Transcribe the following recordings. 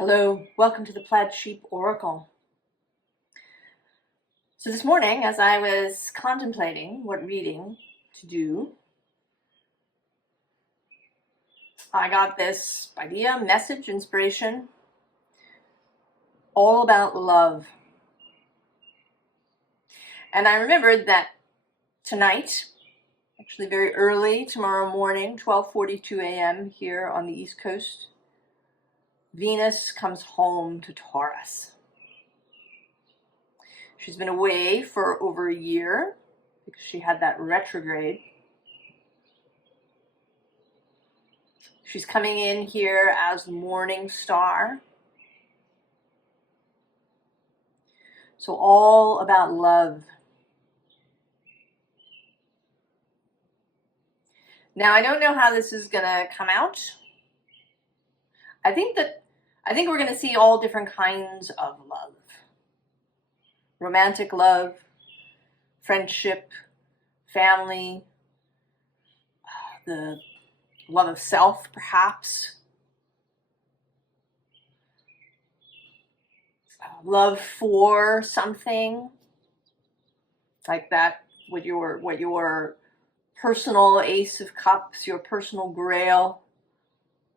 Hello, welcome to the Plaid Sheep Oracle. So this morning, as I was contemplating what reading to do, I got this idea, message, inspiration, all about love. And I remembered that tonight, actually very early, tomorrow morning, 12:42 a.m. here on the East Coast, Venus comes home to Taurus. She's been away for over a year because she had that retrograde. She's coming in here as the morning star. So all about love. Now, I don't know how this is going to come out. I think we're going to see all different kinds of love. Romantic love, friendship, family, the love of self, perhaps. Love for something like that, what your personal Ace of Cups, your personal Grail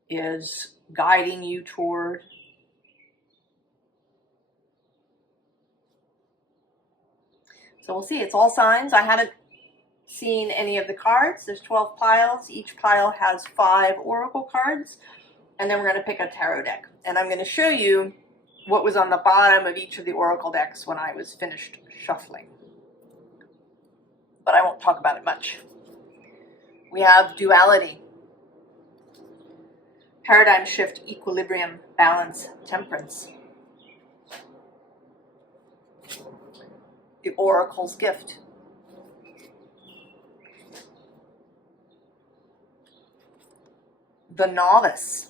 is guiding you toward. So we'll see. It's all signs. I haven't seen any of the cards. There's 12 piles. Each pile has 5 oracle cards. And then we're going to pick a tarot deck. And I'm going to show you what was on the bottom of each of the oracle decks when I was finished shuffling. But I won't talk about it much. We have duality, paradigm shift, equilibrium, balance, temperance. The oracle's gift. The novice,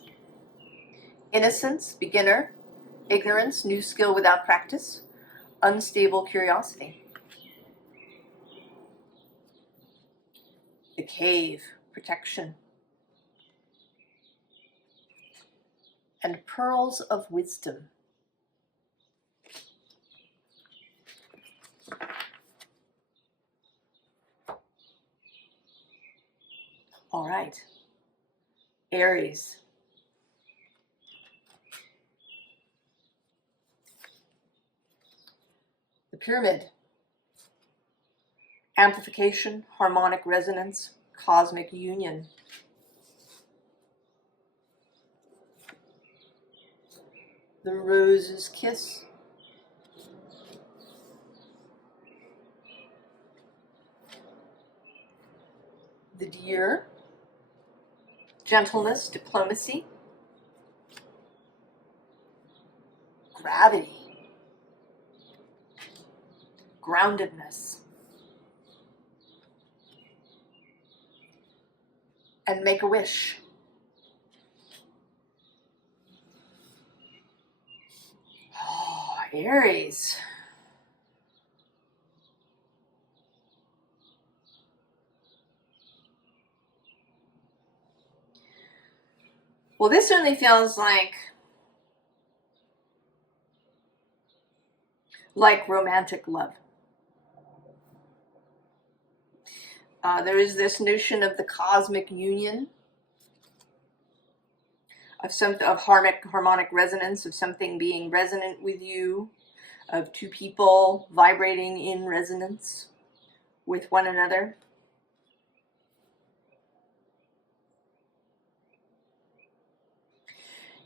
innocence, beginner, ignorance, new skill without practice, unstable curiosity. The cave, protection. And pearls of wisdom. All right. Aries. The pyramid. Amplification, harmonic resonance, cosmic union. The rose's kiss. The deer. Gentleness, diplomacy. Gravity. Groundedness. And make a wish. Oh, Aries. Well, this certainly feels like romantic love. There is this notion of the cosmic union, of harmonic resonance, of something being resonant with you, of two people vibrating in resonance with one another.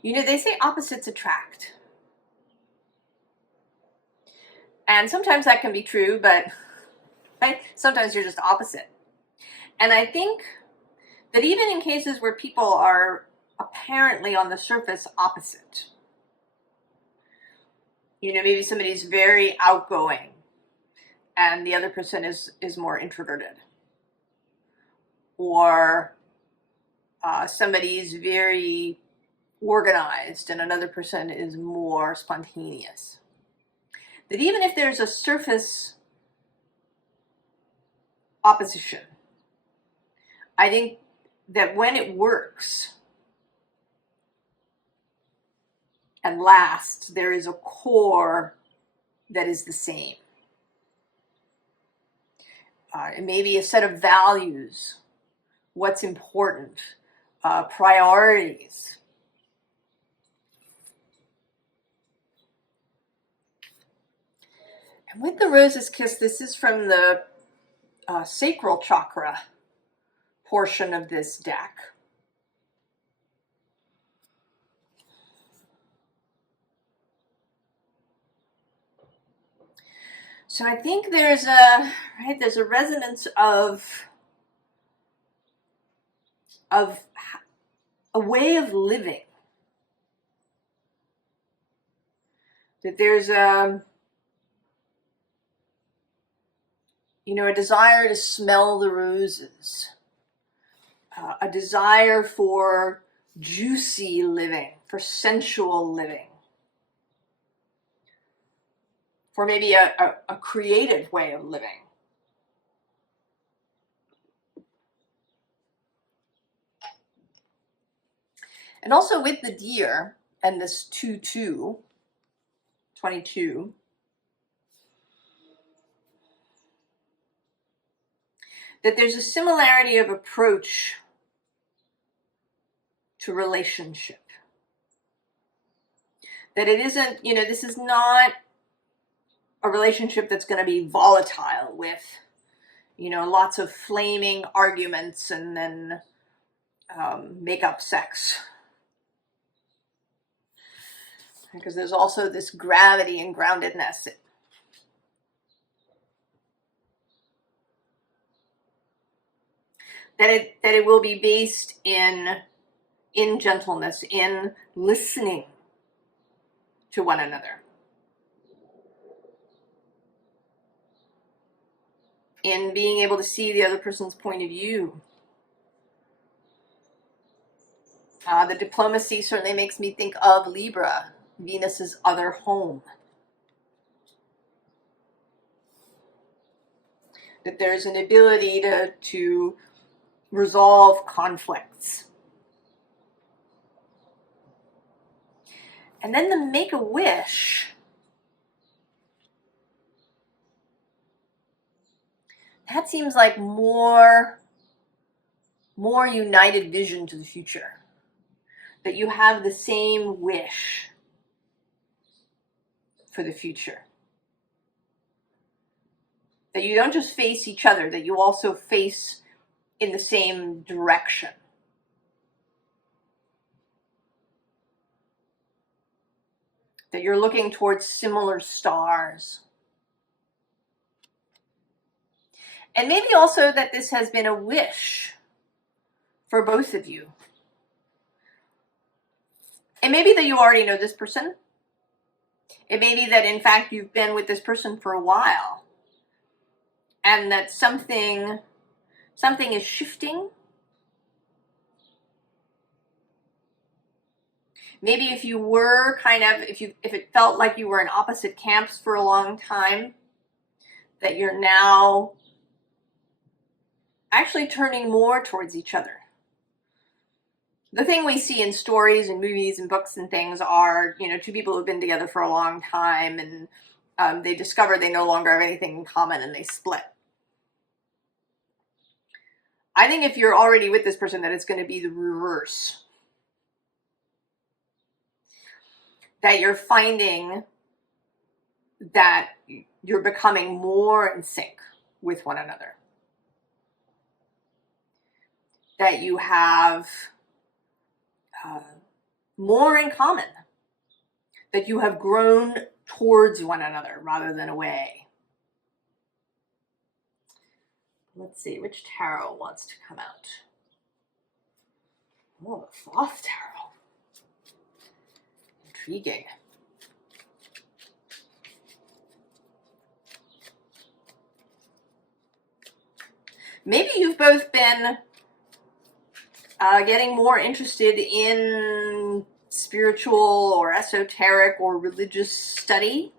You know, they say opposites attract. And sometimes that can be true, but right? Sometimes you're just opposite. And I think that even in cases where people are apparently on the surface opposite, you know, maybe somebody's very outgoing and the other person is more introverted, or somebody's very organized and another person is more spontaneous. That even if there's a surface opposition, I think that when it works and last, there is a core that is the same. It may be a set of values, what's important, priorities. And with the Rose's Kiss, this is from the sacral chakra portion of this deck. So I think there's a resonance of a way of living. That there's a desire to smell the roses, a desire for juicy living, for sensual living, for maybe a creative way of living. And also with the deer and this 22, that there's a similarity of approach to relationship. That it isn't, this is not a relationship that's going to be volatile with, lots of flaming arguments and then make up sex. Because there's also this gravity and groundedness. That it will be based in gentleness, in listening to one another, in being able to see the other person's point of view. The diplomacy certainly makes me think of Libra, Venus's other home. That there's an ability to resolve conflicts. And then the Make-A-Wish. That seems like more united vision to the future. That you have the same wish for the future. That you don't just face each other, that you also face in the same direction. That you're looking towards similar stars. And maybe also that this has been a wish for both of you. It may be that you already know this person. It may be that, in fact, you've been with this person for a while. And that something is shifting. Maybe if you were if it felt like you were in opposite camps for a long time, that you're now actually turning more towards each other. The thing we see in stories and movies and books and things are, two people who've been together for a long time and they discover they no longer have anything in common and they split. I think if you're already with this person, that it's going to be the reverse. That you're finding that you're becoming more in sync with one another. That you have more in common. That you have grown towards one another rather than away. Let's see, which tarot wants to come out? Oh, the Thoth Tarot. Intriguing. Maybe you've both been getting more interested in spiritual or esoteric or religious study.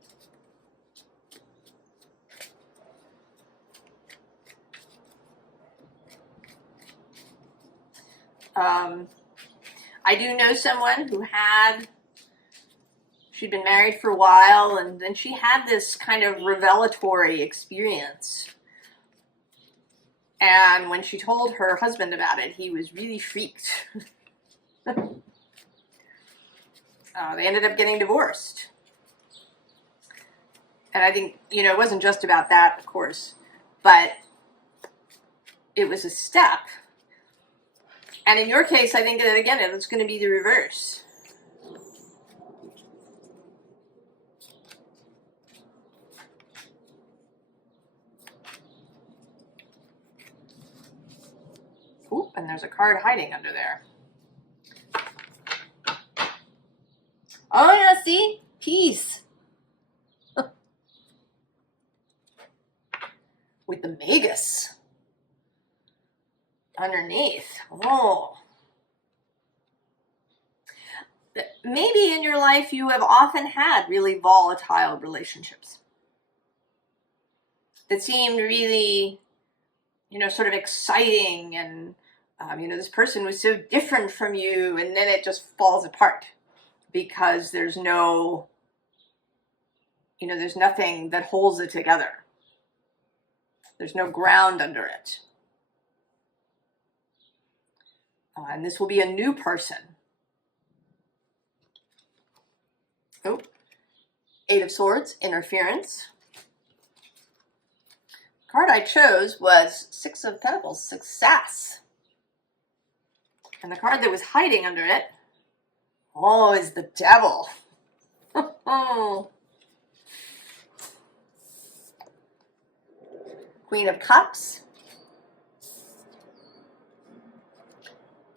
I do know someone who had She'd been married for a while, and then she had this kind of revelatory experience. And when she told her husband about it, he was really freaked. They ended up getting divorced. And I think, you know, it wasn't just about that, of course, but it was a step. And in your case, I think that, again, it's going to be the reverse. Oop, and there's a card hiding under there. Oh, yeah, see? Peace. With the Magus underneath. Oh. Maybe in your life you have often had really volatile relationships that seemed really, you know, sort of exciting, and you know, this person was so different from you, and then it just falls apart because there's no, you know, there's nothing that holds it together. There's no ground under it. And this will be a new person. Oh, Eight of Swords, interference. The card I chose was Six of Pentacles, success. And the card that was hiding under it, oh, is the Devil. Queen of Cups.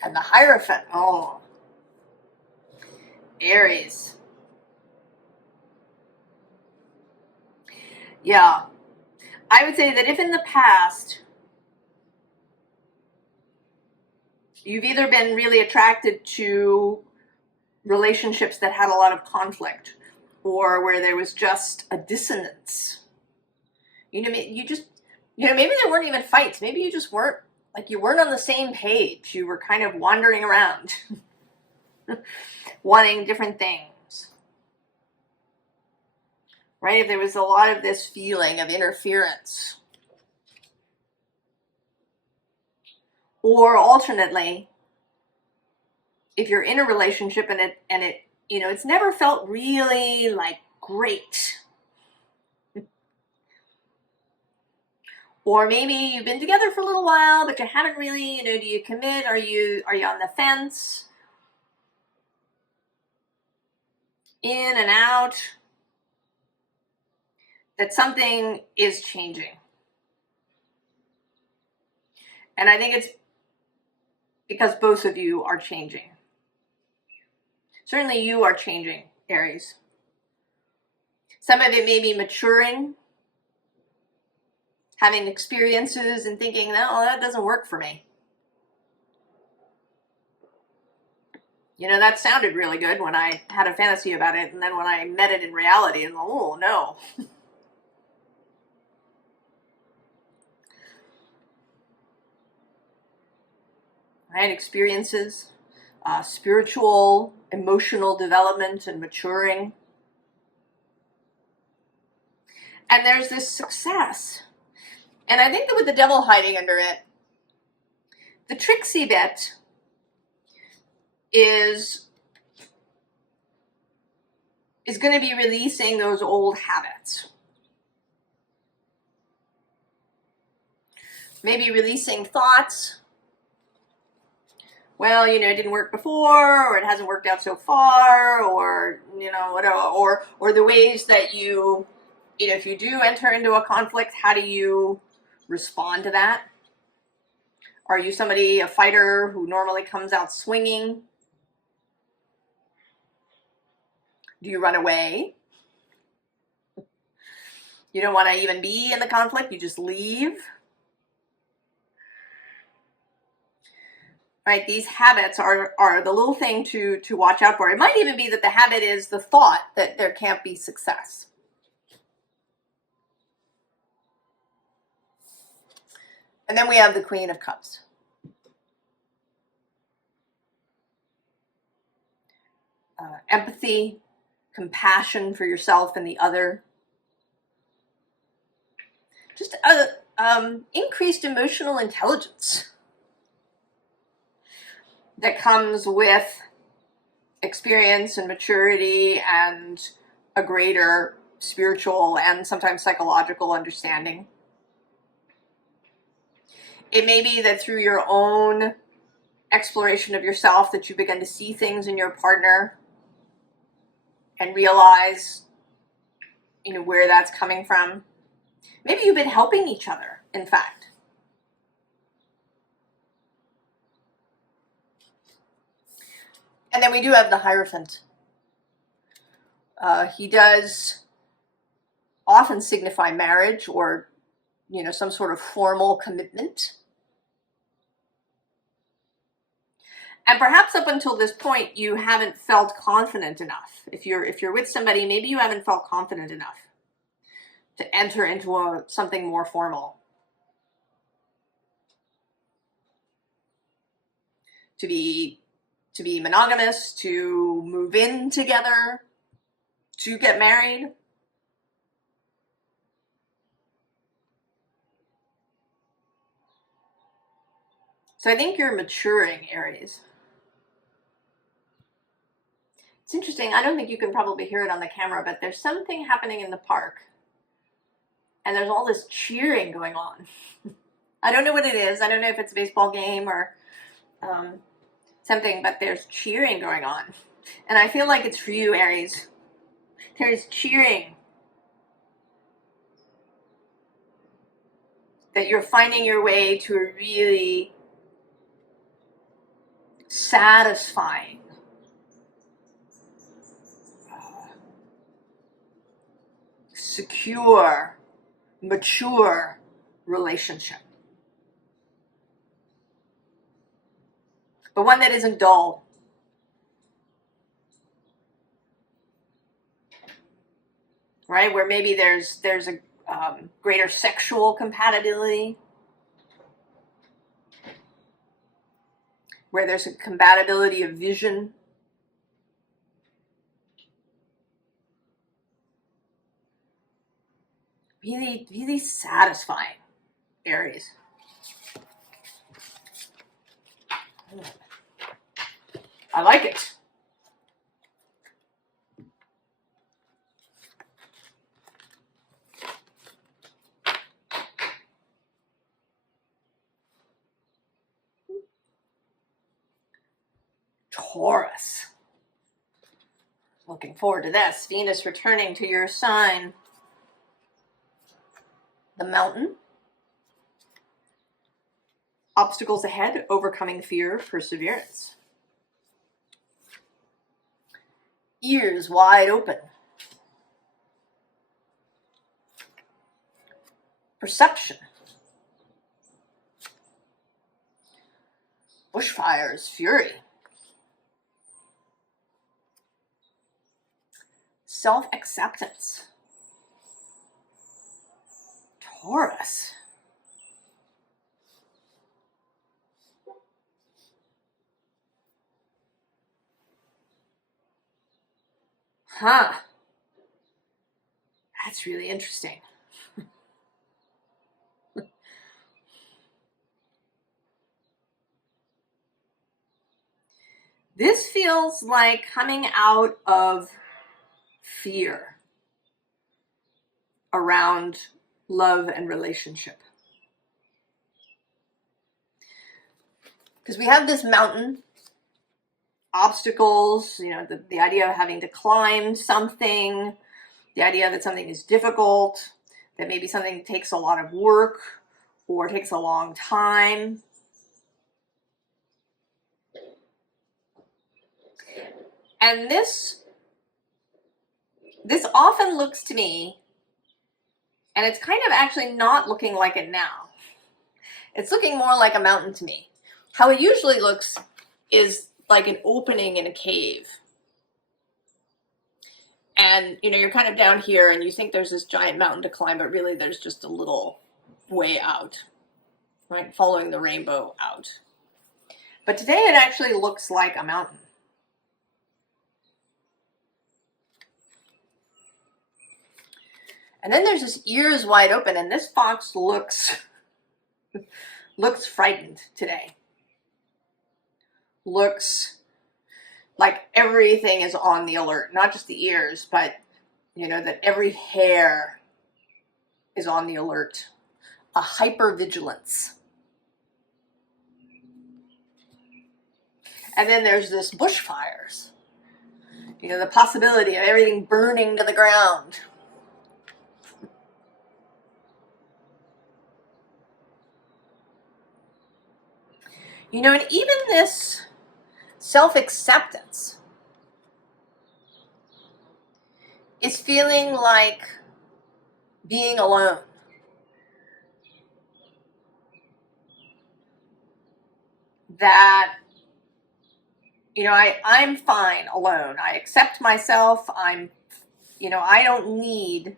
And the Hierophant. Oh. Aries. Yeah. I would say that if in the past you've either been really attracted to relationships that had a lot of conflict, or where there was just a dissonance, you know, you just, you know, maybe there weren't even fights. Maybe you just weren't, like, you weren't on the same page. You were kind of wandering around, wanting different things, right? If there was a lot of this feeling of interference. Or alternately, if you're in a relationship and it, you know, it's never felt really like great. Or maybe you've been together for a little while, but you haven't really, you know, do you commit? Are you on the fence? In and out? That something is changing. And I think it's because both of you are changing. Certainly you are changing, Aries. Some of it may be maturing, having experiences and thinking, no, that doesn't work for me. You know, that sounded really good when I had a fantasy about it, and then when I met it in reality, and oh, no. Right, experiences, spiritual, emotional development and maturing. And there's this success. And I think that with the Devil hiding under it, the tricksy bit is going to be releasing those old habits. Maybe releasing thoughts. Well, you know, it didn't work before, or it hasn't worked out so far, or, you know, whatever, or the ways that you know, if you do enter into a conflict, how do you respond to that? Are you somebody, a fighter, who normally comes out swinging? Do you run away? You don't want to even be in the conflict, you just leave? Right, these habits are the little thing to watch out for. It might even be that the habit is the thought that there can't be success. And then we have the Queen of Cups. Empathy, compassion for yourself and the other. Just increased emotional intelligence that comes with experience and maturity and a greater spiritual and sometimes psychological understanding. It may be that through your own exploration of yourself that you begin to see things in your partner and realize, you know, where that's coming from. Maybe you've been helping each other, in fact. And then we do have the Hierophant. He does often signify marriage or, you know, some sort of formal commitment. And perhaps up until this point, you haven't felt confident enough. If you're with somebody, maybe you haven't felt confident enough to enter into something more formal. To be monogamous, to move in together, to get married. So I think you're maturing, Aries. It's interesting. I don't think you can probably hear it on the camera, but there's something happening in the park. And there's all this cheering going on. I don't know what it is. I don't know if it's a baseball game or something, but there's cheering going on. And I feel like it's for you, Aries. There's cheering. That you're finding your way to a really satisfying, secure, mature relationship. But one that isn't dull. Right? Where maybe there's a greater sexual compatibility. Where there's a compatibility of vision. Really, really satisfying, Aries. I like it. Taurus. Looking forward to this. Venus returning to your sign. The Mountain. Obstacles ahead, overcoming fear, perseverance. Ears wide open. Perception. Bushfires, fury. Self-acceptance. Taurus. Huh. That's really interesting. This feels like coming out of fear around love and relationship. Because we have this mountain, obstacles, you know, the idea of having to climb something, the idea that something is difficult, that maybe something takes a lot of work or takes a long time. And this often looks to me, and it's kind of actually not looking like it now. It's looking more like a mountain to me. How it usually looks is like an opening in a cave. And, you know, you're kind of down here and you think there's this giant mountain to climb, but really there's just a little way out, right? Following the rainbow out. But today it actually looks like a mountain. And then there's this ears wide open, and this fox looks frightened today. Looks like everything is on the alert, not just the ears, but you know, that every hair is on the alert. A hypervigilance. And then there's this bushfires. You know, the possibility of everything burning to the ground. You know, and even this self-acceptance is feeling like being alone. That, you know, I'm fine alone. I accept myself. You know, I don't need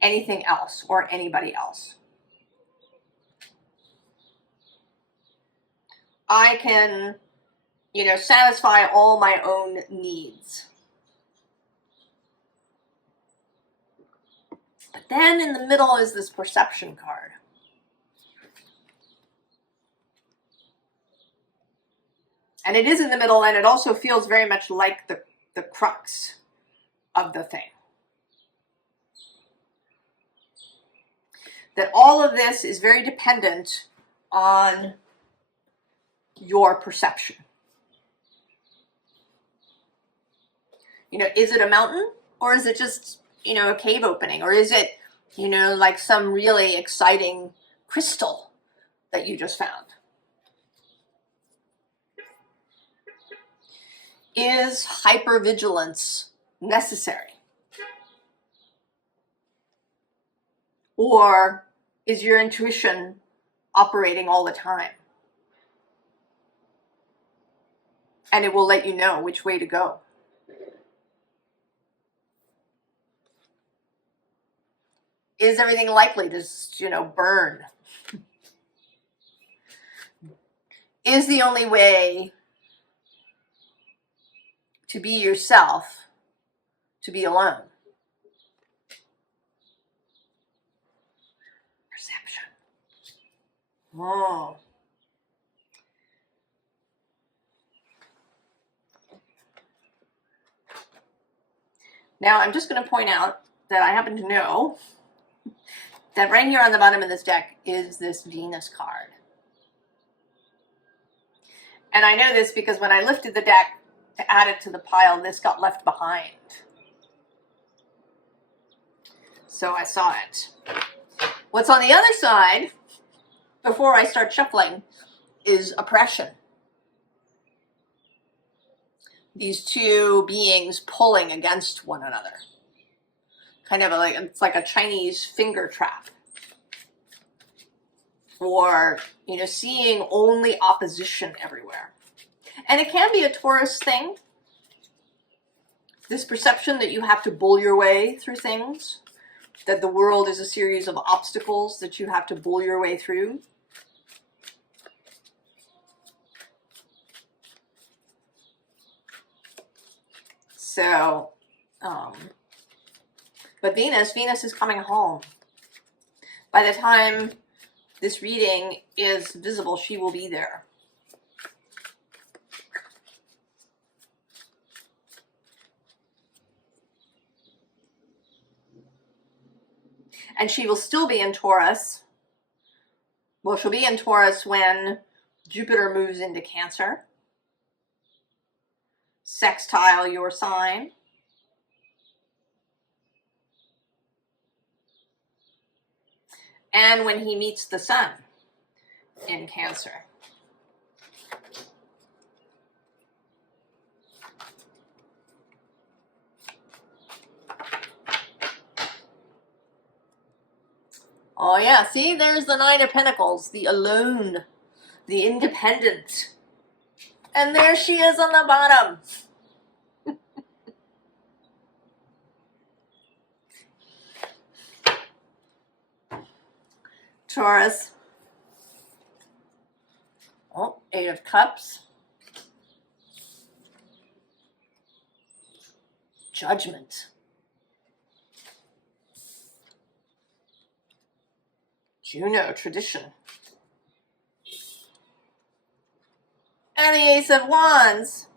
anything else or anybody else. I can, you know, satisfy all my own needs. But then in the middle is this perception card. And it is in the middle, and it also feels very much like the crux of the thing. That all of this is very dependent on your perception. You know, is it a mountain, or is it just, you know, a cave opening, or is it, you know, like some really exciting crystal that you just found? Is hypervigilance necessary? Or is your intuition operating all the time? And it will let you know which way to go. Is everything likely to, you know, burn? Is the only way to be yourself to be alone? Perception. Oh. Now, I'm just going to point out that I happen to know that right here on the bottom of this deck is this Venus card. And I know this because when I lifted the deck to add it to the pile, this got left behind. So I saw it. What's on the other side, before I start shuffling, is oppression. These two beings pulling against one another. Kind of like, it's like a Chinese finger trap. Or, you know, seeing only opposition everywhere. And it can be a Taurus thing. This perception that you have to bull your way through things. That the world is a series of obstacles that you have to bull your way through. So, but Venus is coming home. By the time this reading is visible, she will be there. And she will still be in Taurus. Well, she'll be in Taurus when Jupiter moves into Cancer. Sextile your sign. And when he meets the sun in Cancer. Oh yeah, see, there's the Nine of Pentacles, the alone, the independent. And there she is on the bottom. Taurus. Oh, Eight of Cups. Judgment. Juno, tradition. And the Ace of Wands,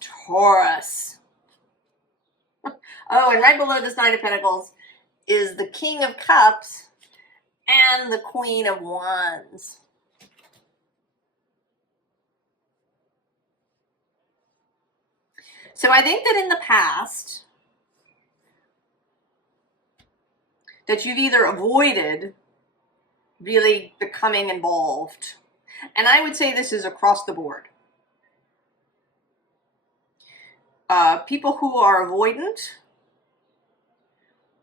Taurus. Oh, and right below this Nine of Pentacles is the King of Cups and the Queen of Wands. So I think that in the past, that you've either avoided really becoming involved. And I would say this is across the board. People who are avoidant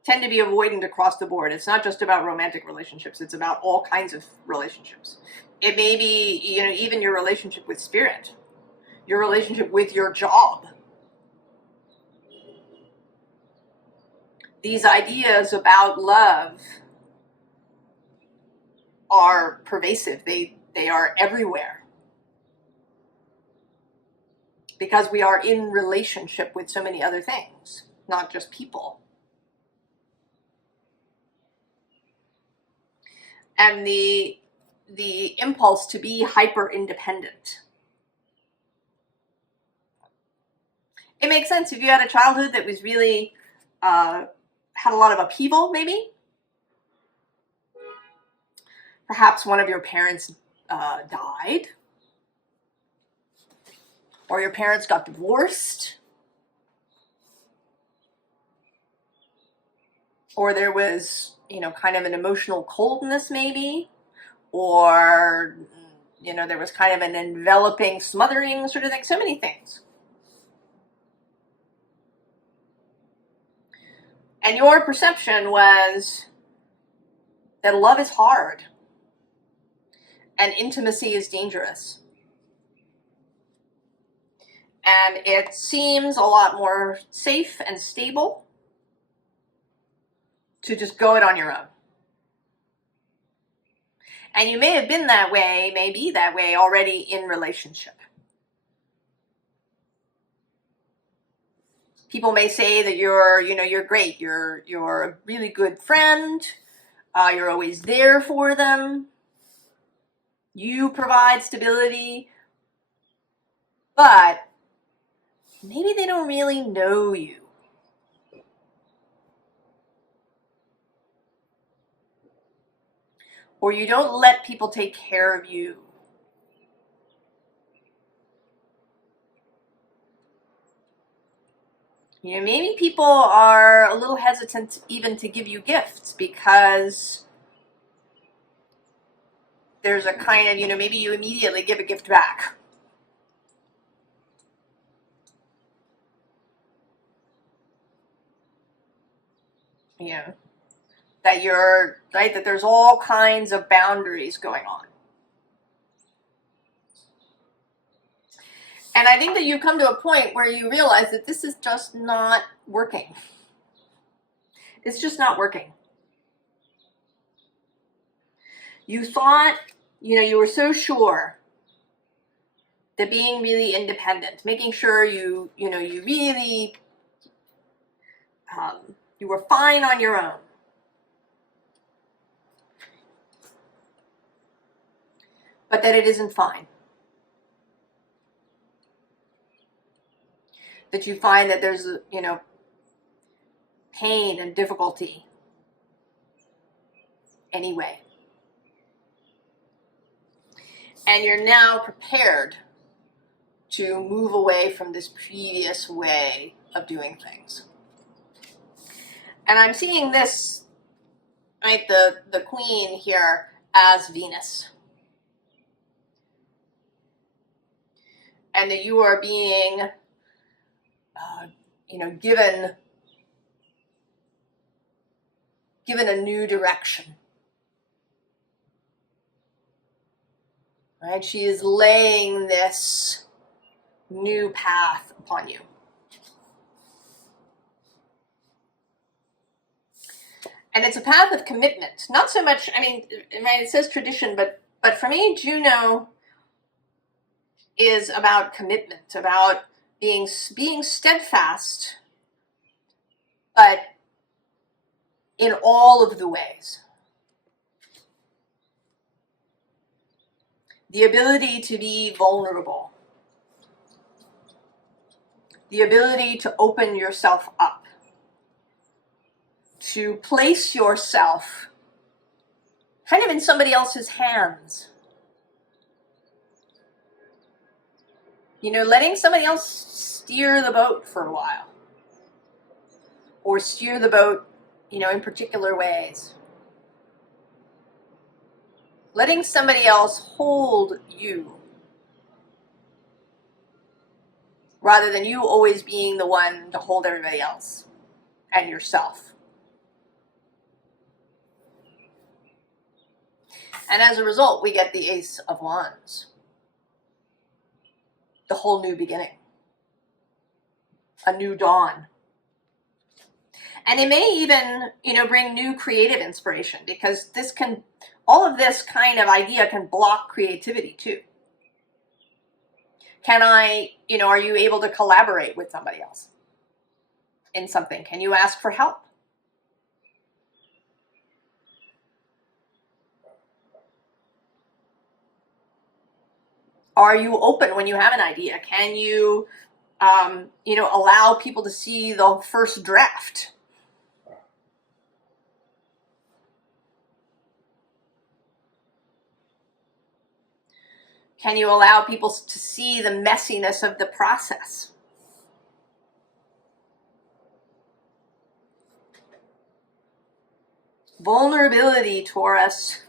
tend to be avoidant across the board. It's not just about romantic relationships. It's about all kinds of relationships. It may be, you know, even your relationship with spirit, your relationship with your job. These ideas about love are pervasive. They are everywhere. Because we are in relationship with so many other things, not just people. And the impulse to be hyper independent. It makes sense if you had a childhood that was really had a lot of upheaval, maybe. Perhaps one of your parents died, or your parents got divorced, or there was, you know, kind of an emotional coldness maybe, or, you know, there was kind of an enveloping, smothering sort of thing, so many things. And your perception was that love is hard and intimacy is dangerous. And it seems a lot more safe and stable to just go it on your own. And you may have been that way, may be that way already in relationship. People may say that you're great, you're a really good friend, you're always there for them, you provide stability, but maybe they don't really know you. Or you don't let people take care of you. You know, maybe people are a little hesitant even to give you gifts because there's a kind of, you know, maybe you immediately give a gift back. You know, that you're, right, that there's all kinds of boundaries going on. And I think that you come to a point where you realize that this is just not working. It's just not working. You thought, you know, you were so sure that being really independent, making sure you really, you were fine on your own. But that it isn't fine. That you find that there's, you know, pain and difficulty anyway. And you're now prepared to move away from this previous way of doing things. And I'm seeing this, right, the Queen here as Venus. And that you are being, you know, given a new direction. Right? She is laying this new path upon you. And it's a path of commitment. Not so much, I mean, right, it says tradition, but for me, Juno is about commitment, about being steadfast, but in all of the ways. The ability to be vulnerable. The ability to open yourself up. To place yourself kind of in somebody else's hands. You know, letting somebody else steer the boat for a while. Or steer the boat, you know, in particular ways. Letting somebody else hold you. Rather than you always being the one to hold everybody else and yourself. And as a result, we get the Ace of Wands. The whole new beginning. A new dawn. And it may even, you know, bring new creative inspiration, because this can, all of this kind of idea can block creativity too. Can I, you know, are you able to collaborate with somebody else in something? Can you ask for help? Are you open when you have an idea? Can you, you know, allow people to see the first draft? Can you allow people to see the messiness of the process? Vulnerability, Taurus.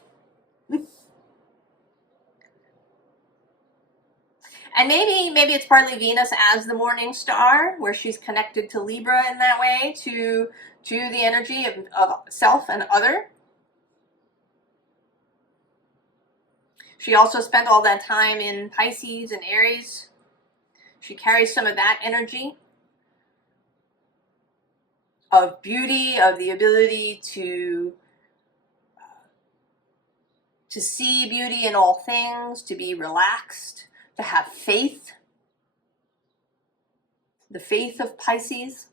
And maybe it's partly Venus as the morning star, where she's connected to Libra in that way, to the energy of self and other. She also spent all that time in Pisces and Aries. She carries some of that energy of beauty, of the ability to see beauty in all things, to be relaxed, to have faith. The faith of Pisces.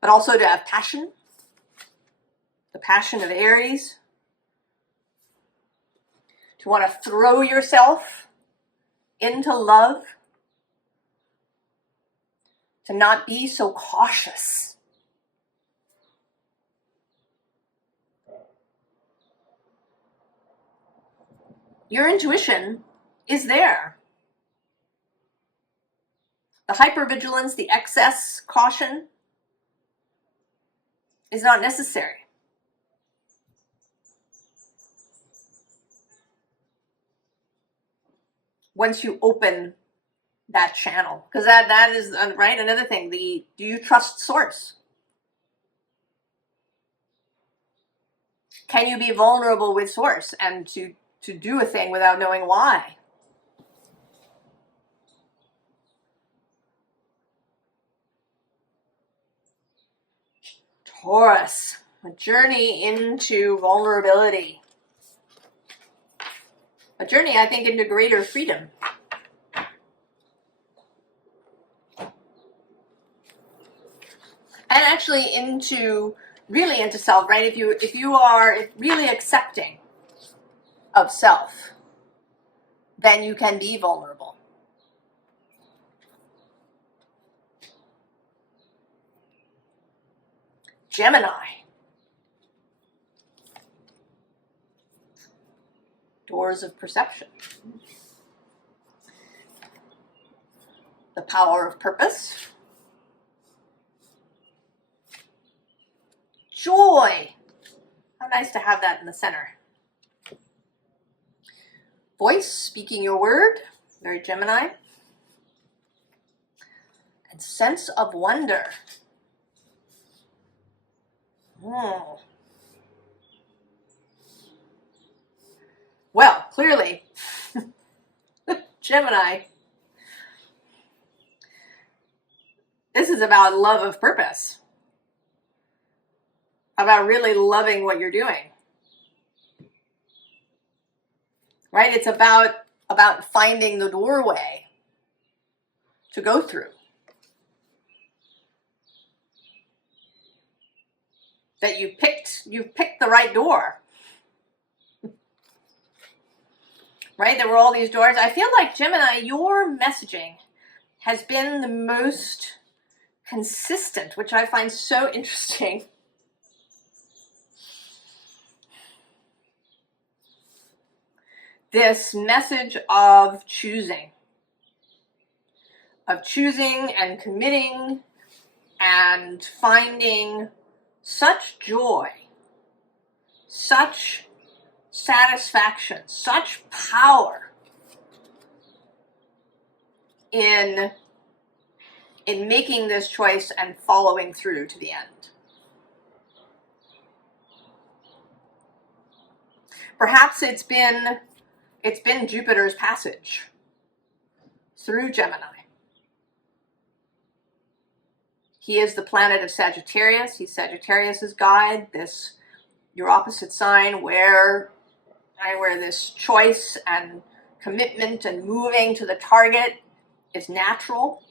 But also to have passion. The passion of Aries. To want to throw yourself into love. To not be so cautious. Your intuition is there. The hypervigilance, the excess caution is not necessary. Once you open that channel, because that is right. Another thing, do you trust source? Can you be vulnerable with source and to do a thing without knowing why? Taurus, a journey into vulnerability. A journey, I think, into greater freedom. And actually really into self, right? If you are really accepting of self, then you can be vulnerable. Gemini. Doors of perception. The power of purpose. Joy. How nice to have that in the center. Voice, speaking your word. Very Gemini. And sense of wonder. Well, clearly, Gemini, this is about love of purpose. About really loving what you're doing. Right? It's about finding the doorway to go through. That you've picked the right door. right? There were all these doors. I feel like, Gemini, your messaging has been the most consistent, which I find so interesting. This message of choosing and committing and finding such joy, such satisfaction, such power in making this choice and following through to the end. Perhaps it's been Jupiter's passage through Gemini. He is the planet of Sagittarius. He's Sagittarius's guide, your opposite sign, where this choice and commitment and moving to the target is natural.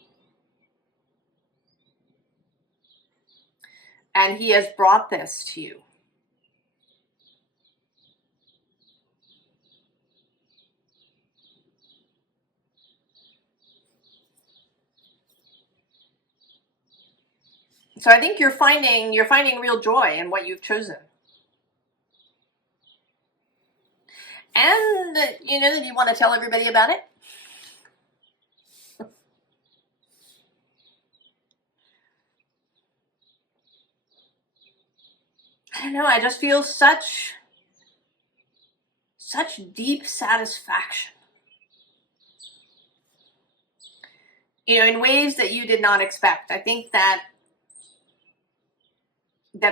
And he has brought this to you. So I think you're finding real joy in what you've chosen. And you know that you want to tell everybody about it. I don't know, I just feel such deep satisfaction. You know, in ways that you did not expect. I think that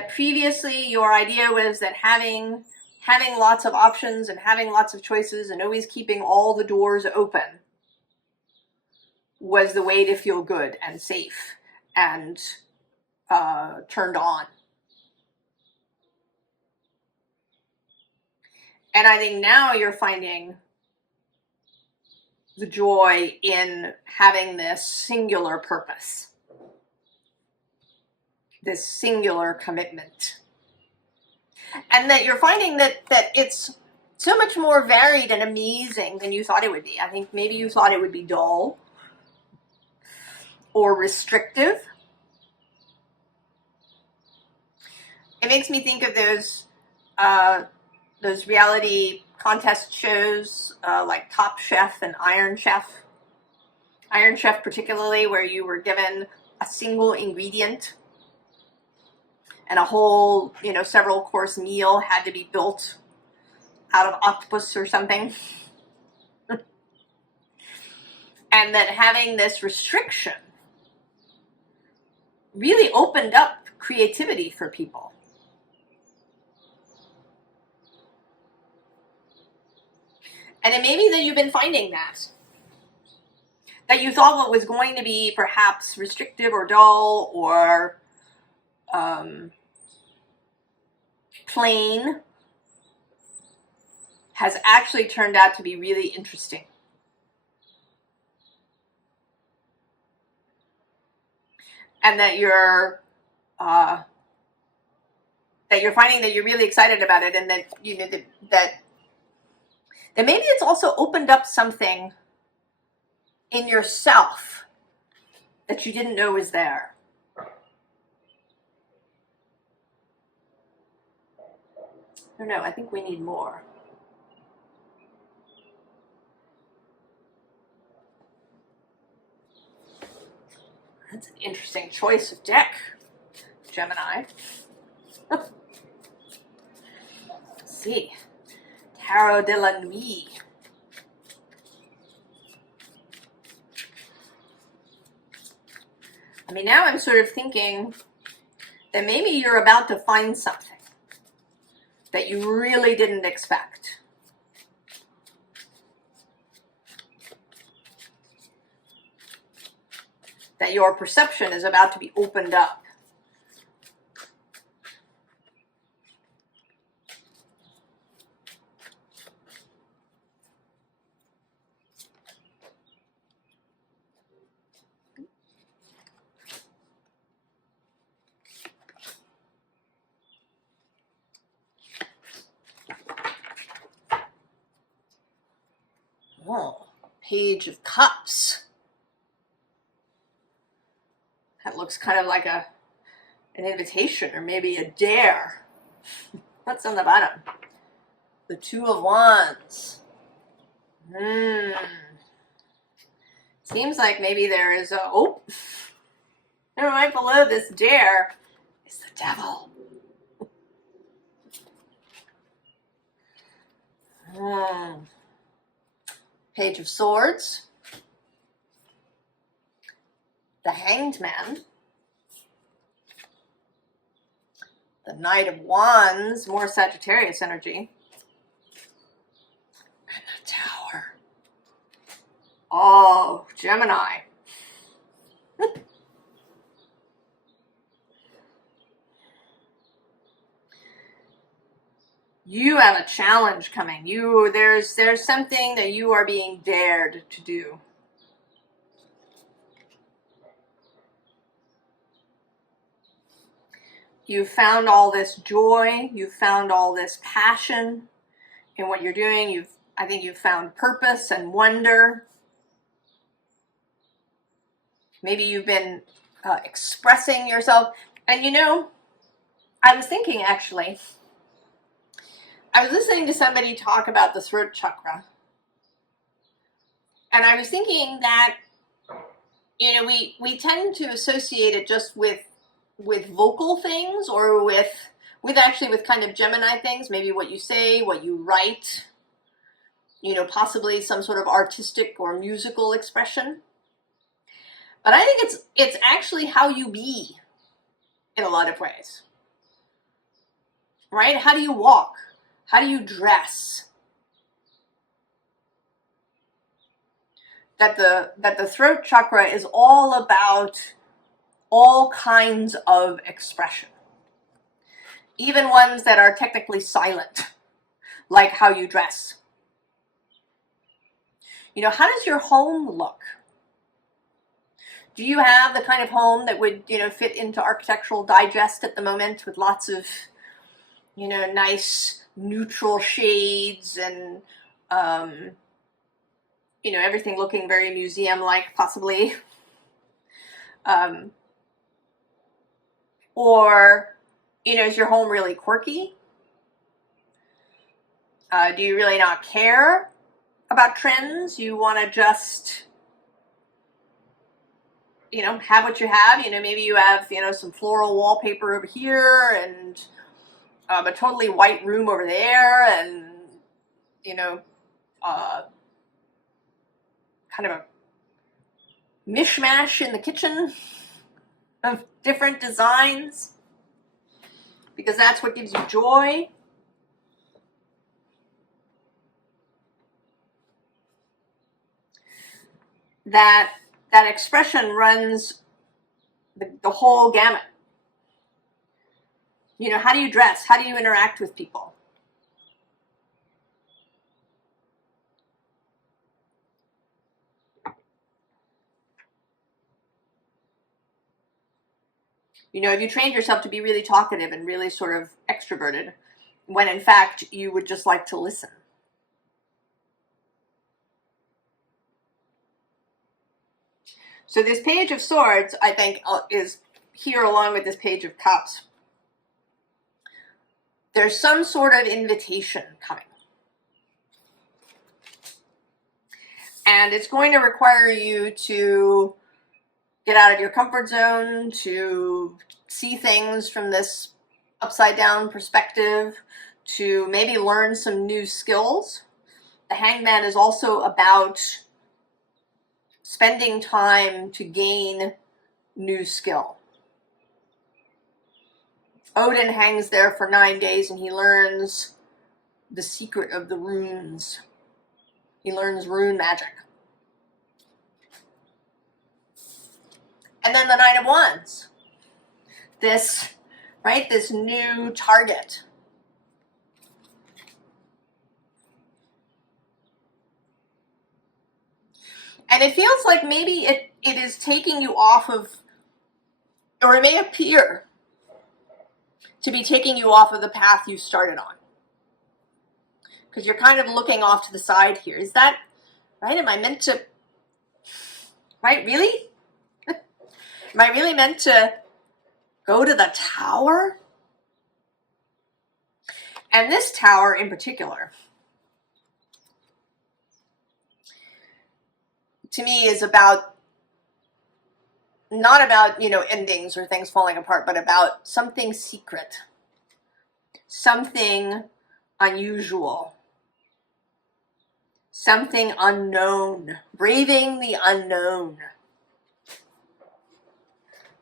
previously your idea was that having lots of options and having lots of choices and always keeping all the doors open was the way to feel good and safe and turned on. And I think now you're finding the joy in having this singular purpose, this singular commitment. And that you're finding that it's so much more varied and amazing than you thought it would be. I think maybe you thought it would be dull or restrictive. It makes me think of those reality contest shows like Top Chef and Iron Chef. Iron Chef particularly, where you were given a single ingredient and a whole, several course meal had to be built out of octopus or something. And that having this restriction really opened up creativity for people. And it may be that you've been finding that you thought what was going to be perhaps restrictive or dull or plain has actually turned out to be really interesting. And that you're finding that you're really excited about it, and that that maybe it's also opened up something in yourself that you didn't know was there. I don't know, I think we need more. That's an interesting choice of deck, Gemini. Let's see. Tarot de la Nuit. I mean, now I'm sort of thinking that maybe you're about to find something that you really didn't expect. That your perception is about to be opened up. Page of Cups. That looks kind of like an invitation or maybe a dare. What's on the bottom? The Two of Wands. Seems like maybe there is a, oh, right below this dare is the Devil. Page of Swords. The Hanged Man. The Knight of Wands, more Sagittarius energy. And the Tower. Oh, Gemini. You have a challenge coming. There's something that you are being dared to do. You've found all this joy. You've found all this passion in what you're doing. I think you've found purpose and wonder. Maybe you've been expressing yourself. And you know, I was thinking actually, I was listening to somebody talk about the throat chakra. And I was thinking that, you know, we tend to associate it just with vocal things, or with kind of Gemini things, maybe what you say, what you write, you know, possibly some sort of artistic or musical expression. But I think it's actually how you be in a lot of ways. Right? How do you walk? How do you dress? That the throat chakra is all about all kinds of expression. Even ones that are technically silent, like how you dress. You know, how does your home look? Do you have the kind of home that would, you know, fit into Architectural Digest at the moment, with lots of, you know, nice neutral shades and, you know, everything looking very museum-like, possibly? Or, you know, is your home really quirky? Do you really not care about trends? You want to just, you know, have what you have. You know, maybe you have, you know, some floral wallpaper over here and a totally white room over there, and, you know, kind of a mishmash in the kitchen of different designs, because that's what gives you joy. That expression runs the whole gamut. You know, how do you dress? How do you interact with people? You know, have you trained yourself to be really talkative and really sort of extroverted, when in fact you would just like to listen? So this Page of Swords, I think, is here along with this Page of Cups. There's some sort of invitation coming. And it's going to require you to get out of your comfort zone, to see things from this upside down perspective, to maybe learn some new skills. The Hangman is also about spending time to gain new skill. Odin hangs there for 9 days and he learns the secret of the runes. He learns rune magic. And then the Knight of Wands. This new target. And it feels like maybe it is taking you off of, or it may appear to be taking you off of the path you started on. Because you're kind of looking off to the side here. Is that Right? Am I meant to, right? Really? Am I really meant to go to the Tower? And this Tower in particular, to me, is about, not about, you know, endings or things falling apart, but about something secret, something unusual, something unknown, braving the unknown.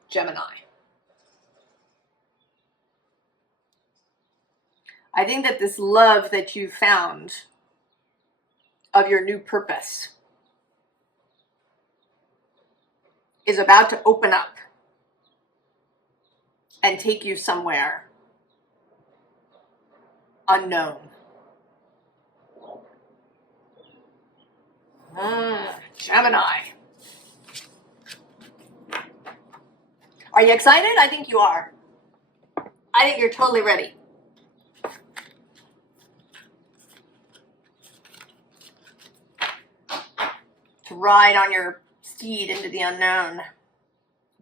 Gemini. I think that this love that you found of your new purpose is about to open up and take you somewhere unknown. Gemini. Are you excited? I think you are. I think you're totally ready. To ride on your steed into the unknown.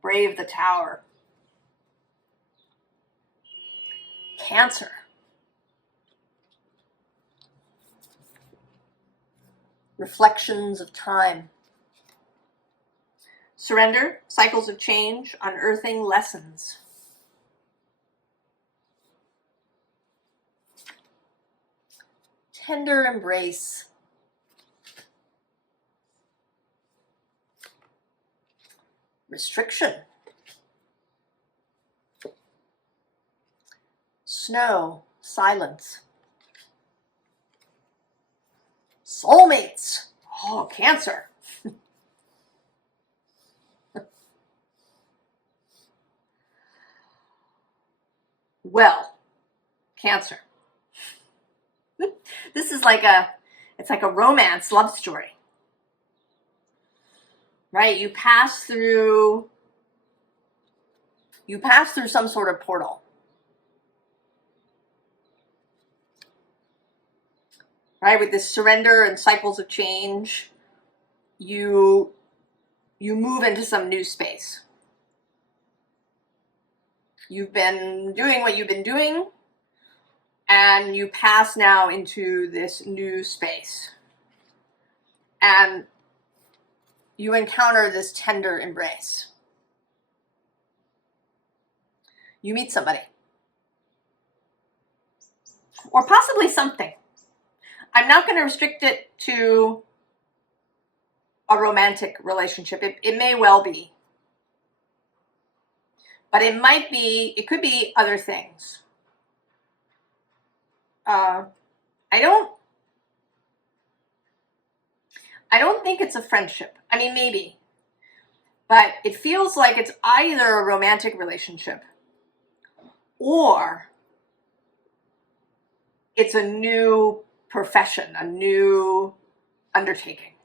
Brave the Tower. Cancer. Reflections of time. Surrender, cycles of change, unearthing lessons. Tender embrace. Restriction. Snow, silence. Soulmates. Oh, Cancer. Well, Cancer. This is like it's like a romance love story. Right? You pass through some sort of portal. Right? With this surrender and cycles of change, you move into some new space. You've been doing what you've been doing, and you pass now into this new space. And you encounter this tender embrace. You meet somebody. Or possibly something. I'm not going to restrict it to a romantic relationship. It may well be. But it could be other things. I don't think it's a friendship. I mean, maybe. But it feels like it's either a romantic relationship or it's a new profession, a new undertaking.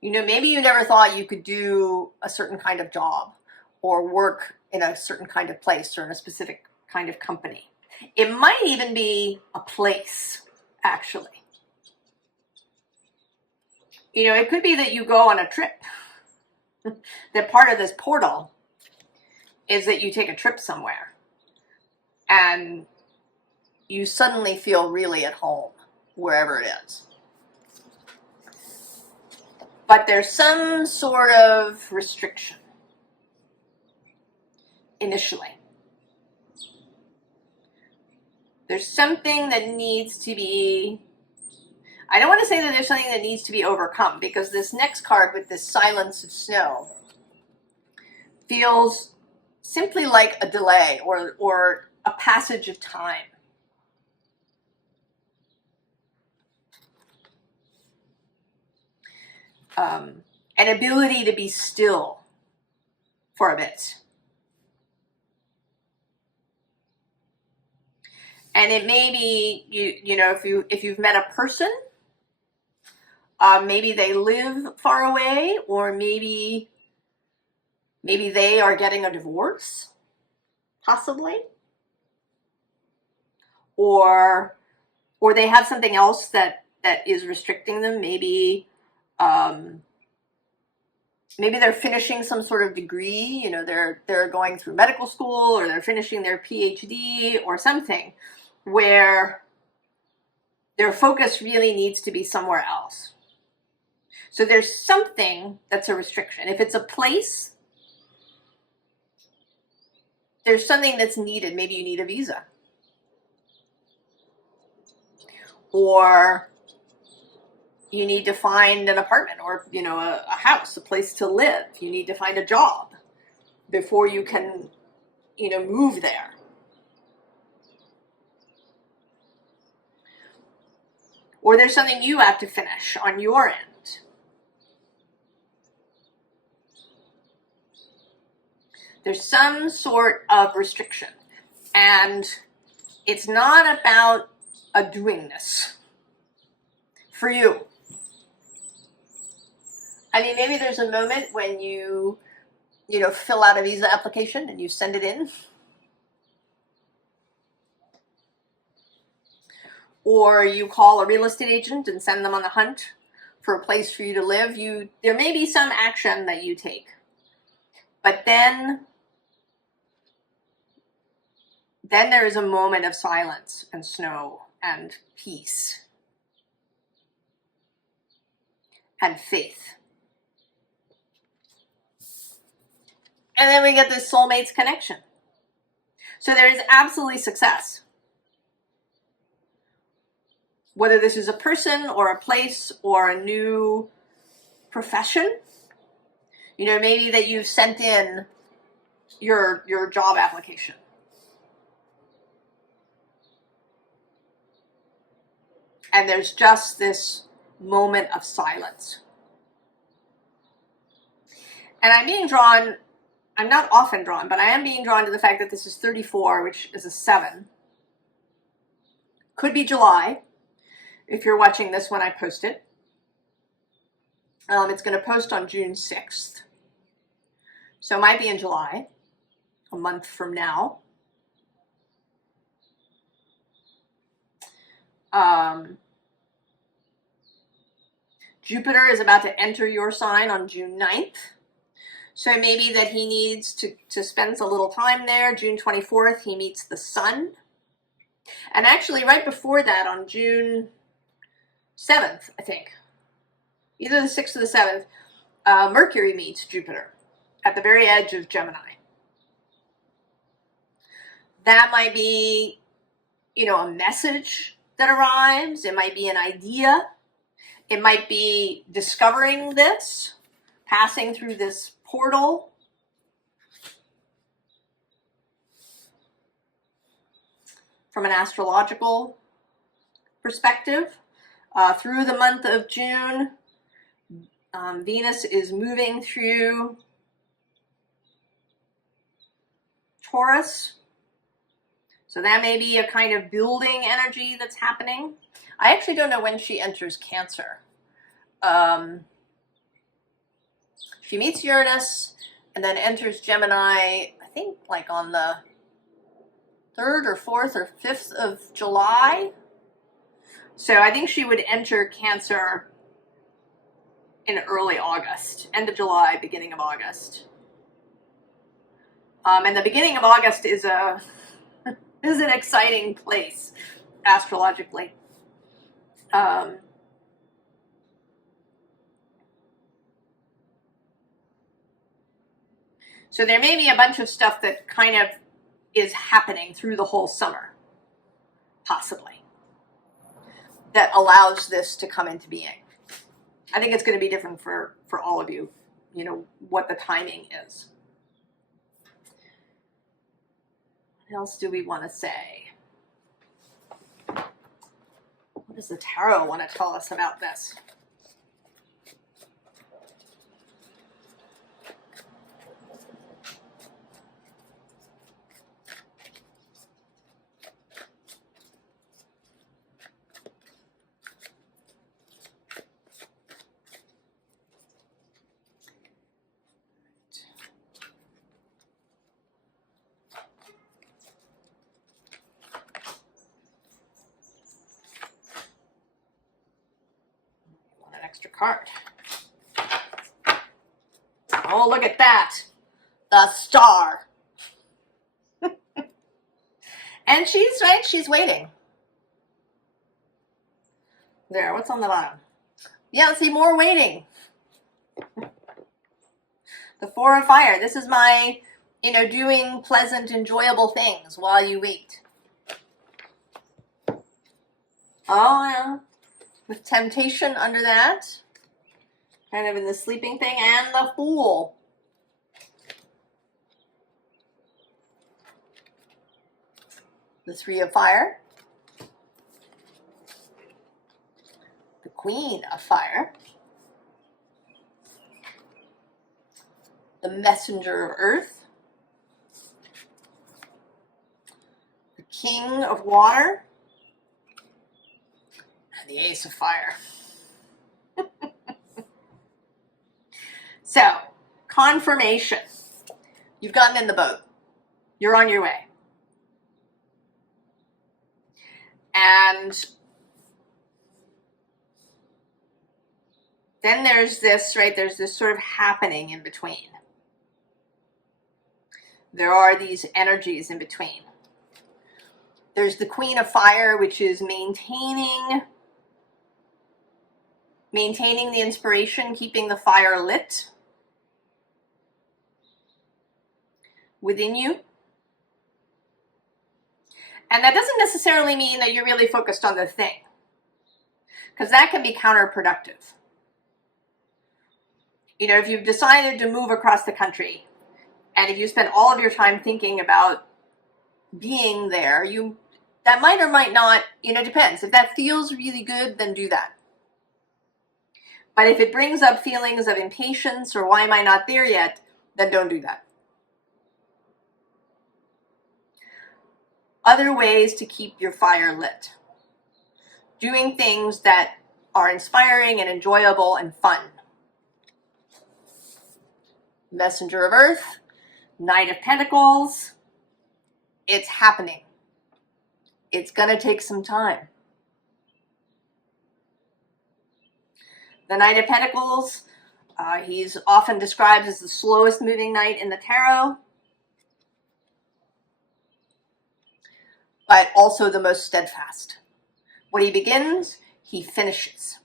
You know, maybe you never thought you could do a certain kind of job or work in a certain kind of place or in a specific kind of company. It might even be a place, actually. You know, it could be that you go on a trip. That part of this portal is that you take a trip somewhere and you suddenly feel really at home wherever it is. But there's some sort of restriction initially. There's something that needs to be, I don't want to say that there's something that needs to be overcome, because this next card with this silence of snow feels simply like a delay or a passage of time. An ability to be still for a bit. And it may be, you know, if you've met a person, maybe they live far away, or maybe they are getting a divorce, possibly. or they have something else that is restricting them. Maybe maybe they're finishing some sort of degree, you know, they're going through medical school, or they're finishing their PhD or something, where their focus really needs to be somewhere else. So there's something that's a restriction. If it's a place, there's something that's needed. Maybe you need a visa. Or you need to find an apartment, or, you know, a house, a place to live. You need to find a job before you can, you know, move there. Or there's something you have to finish on your end. There's some sort of restriction. And it's not about a doingness for you. I mean, maybe there's a moment when you know, fill out a visa application and you send it in. Or you call a real estate agent and send them on the hunt for a place for you to live. There may be some action that you take. But then there is a moment of silence and snow and peace and faith. And then we get this soulmates connection. So there is absolutely success. Whether this is a person or a place or a new profession, you know, maybe that you've sent in your job application. And there's just this moment of silence. And I'm not often drawn, but I am being drawn to the fact that this is 34, which is a 7. Could be July, if you're watching this when I post it. It's going to post on June 6th. So it might be in July, a month from now. Jupiter is about to enter your sign on June 9th. So maybe that he needs to spend a little time there. June 24th, he meets the sun. And actually right before that, on June 7th, I think, either the 6th or the 7th, Mercury meets Jupiter at the very edge of Gemini. That might be, you know, a message that arrives. It might be an idea. It might be discovering this, passing through this portal. From an astrological perspective, through the month of June, Venus is moving through Taurus. So that may be a kind of building energy that's happening. I actually don't know when she enters Cancer. She meets Uranus and then enters Gemini, I think like on the 3rd or 4th or 5th of July. So I think she would enter Cancer in early August, end of July, beginning of August. And the beginning of August is an exciting place astrologically. So there may be a bunch of stuff that kind of is happening through the whole summer, possibly, that allows this to come into being. I think it's going to be different for all of you, you know, what the timing is. What else do we want to say? What does the tarot want to tell us about this? extra card. Oh, look at that. The Star. And she's right, she's waiting. There, what's on the bottom? Yeah, see, more waiting. The Four of Fire. This is my, doing pleasant, enjoyable things while you wait. Oh, yeah. With temptation under that. Kind of in the sleeping thing. And the Fool. The Three of Fire. The Queen of Fire. The Messenger of Earth. The King of Water. And the Ace of Fire. So, confirmation. You've gotten in the boat. You're on your way. And then there's this, right? There's this sort of happening in between. There are these energies in between. There's the Queen of Fire, which is maintaining the inspiration, keeping the fire lit within you. And that doesn't necessarily mean that you're really focused on the thing, because that can be counterproductive. If you've decided to move across the country, and if you spend all of your time thinking about being there, that might or might not, depends. If that feels really good, then do that. But if it brings up feelings of impatience or why am I not there yet, then don't do that. Other ways to keep your fire lit. Doing things that are inspiring and enjoyable and fun. Messenger of Earth, Knight of Pentacles. It's happening. It's going to take some time. The Knight of Pentacles, he's often described as the slowest moving knight in the tarot, but also the most steadfast. When he begins, he finishes.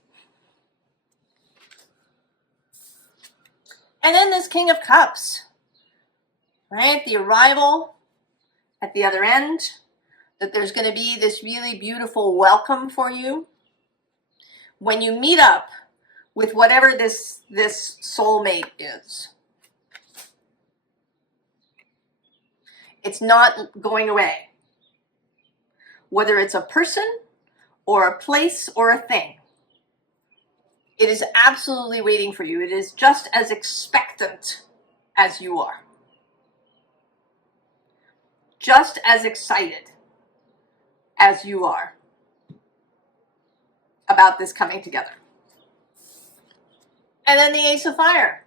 And then this King of Cups, right? The arrival at the other end, that there's going to be this really beautiful welcome for you. When you meet up with whatever this soulmate is, it's not going away. Whether it's a person or a place or a thing, it is absolutely waiting for you. It is just as expectant as you are. Just as excited as you are about this coming together. And then the Ace of Fire.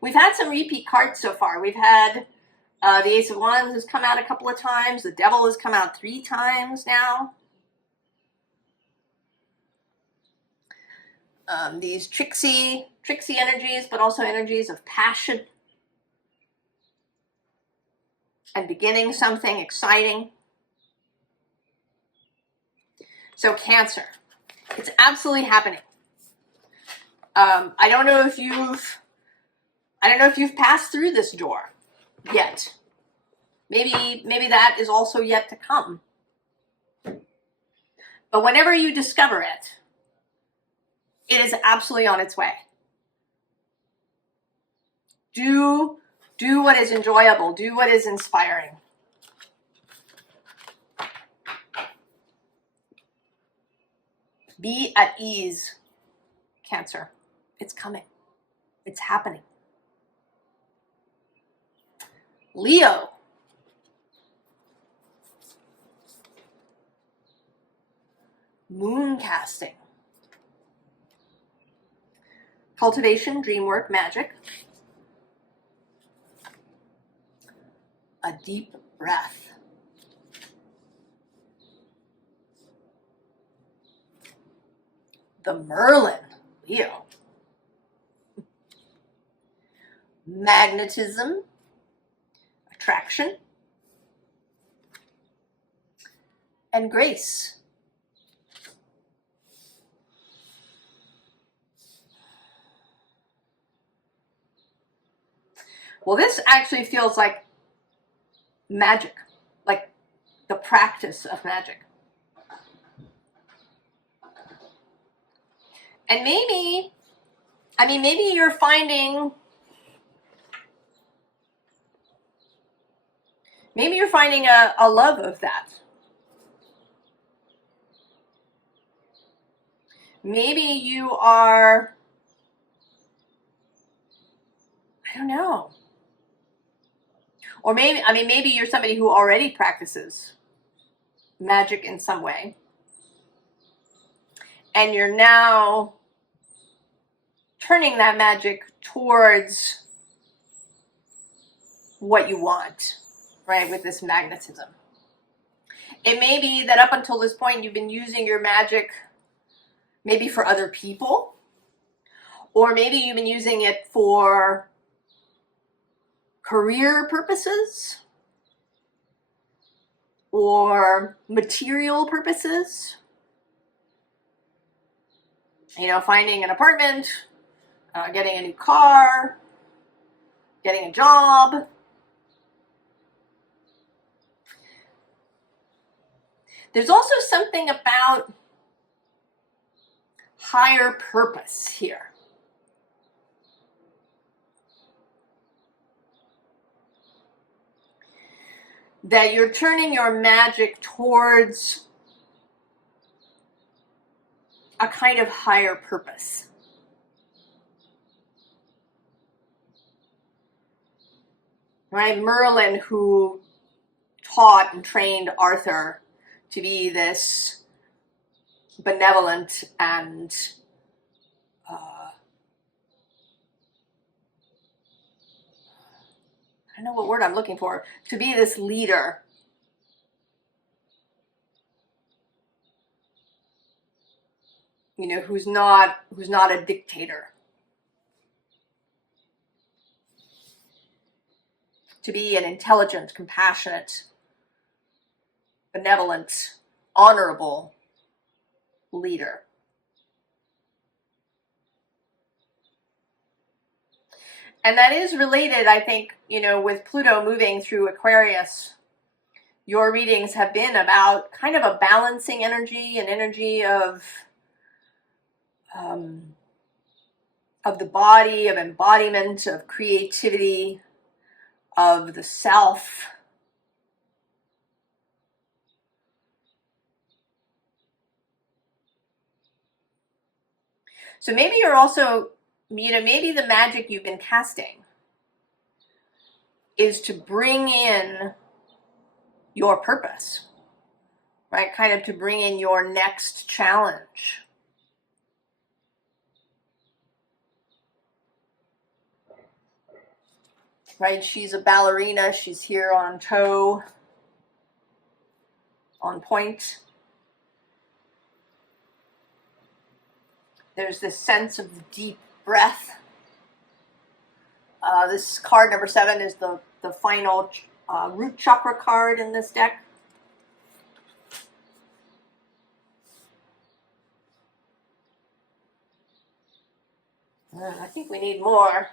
We've had some repeat cards so far. We've had the Ace of Wands has come out a couple of times. The Devil has come out 3 times now. These tricksy energies, but also energies of passion and beginning something exciting. So Cancer, it's absolutely happening. I don't know if you've passed through this door yet. Maybe that is also yet to come. But whenever you discover it, it is absolutely on its way. Do what is enjoyable. Do what is inspiring. Be at ease, Cancer. It's coming. It's happening. Leo. Moon casting. Cultivation, dream work, magic. A deep breath. the Merlin, Leo. Magnetism, attraction, and grace. Well, this actually feels like magic, like the practice of magic. And maybe, I mean, maybe you're finding, a love of that. Maybe you are, I don't know. Or maybe, I mean, maybe you're somebody who already practices magic in some way. And you're now turning that magic towards what you want, right, with this magnetism. It may be that up until this point you've been using your magic maybe for other people, or maybe you've been using it for career purposes or material purposes. You know, finding an apartment, getting a new car, getting a job. There's also something about higher purpose here. That you're turning your magic towards a kind of higher purpose. Right? Merlin, who taught and trained Arthur to be this benevolent and I don't know what word I'm looking for, to be this leader. You know, who's not a dictator. To be an intelligent, compassionate, benevolent, honorable leader. And that is related, I think, you know, with Pluto moving through Aquarius. Your readings have been about kind of a balancing energy, an energy of the body, of embodiment, of creativity, of the self. So maybe you're also, you know, maybe the magic you've been casting is to bring in your purpose, right? Kind of to bring in your next challenge. Right? She's a ballerina. She's here on toe, on point. There's this sense of deep breath. This card number 7 is the final root chakra card in this deck. I think we need more.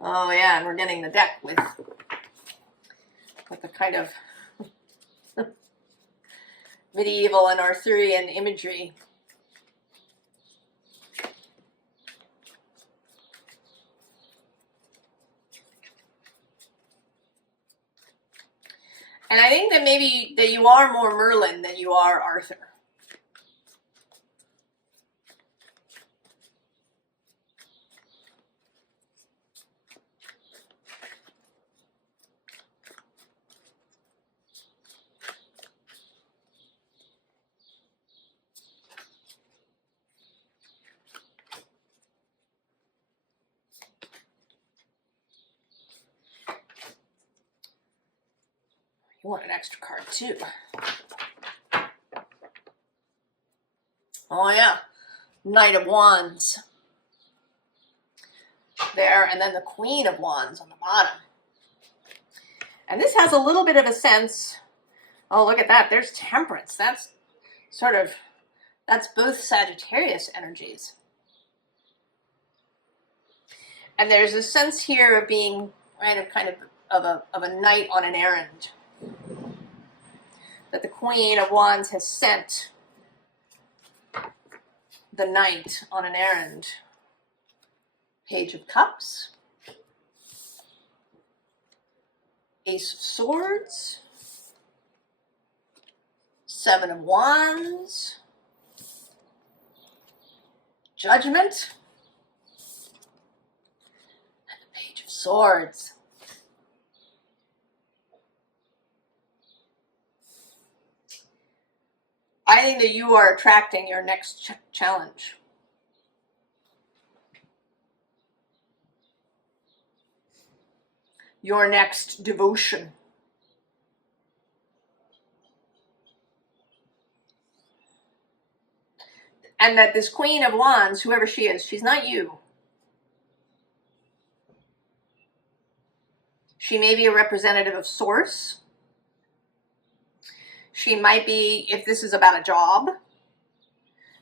Oh yeah, and we're getting the deck with the kind of medieval and Arthurian imagery. And I think that maybe that you are more Merlin than you are Arthur. You want an extra card too. Oh yeah. Knight of Wands there, and then the Queen of Wands on the bottom. And this has a little bit of a sense, oh, look at that, there's Temperance. That's sort of, that's both Sagittarius energies. And there's a sense here of being kind of a knight on an errand. That the Queen of Wands has sent the knight on an errand. Page of Cups. Ace of Swords. Seven of Wands. Judgment. And the Page of Swords. I think that you are attracting your next challenge. Your next devotion. And that this Queen of Wands, whoever she is, she's not you. She may be a representative of Source. She might be, if this is about a job,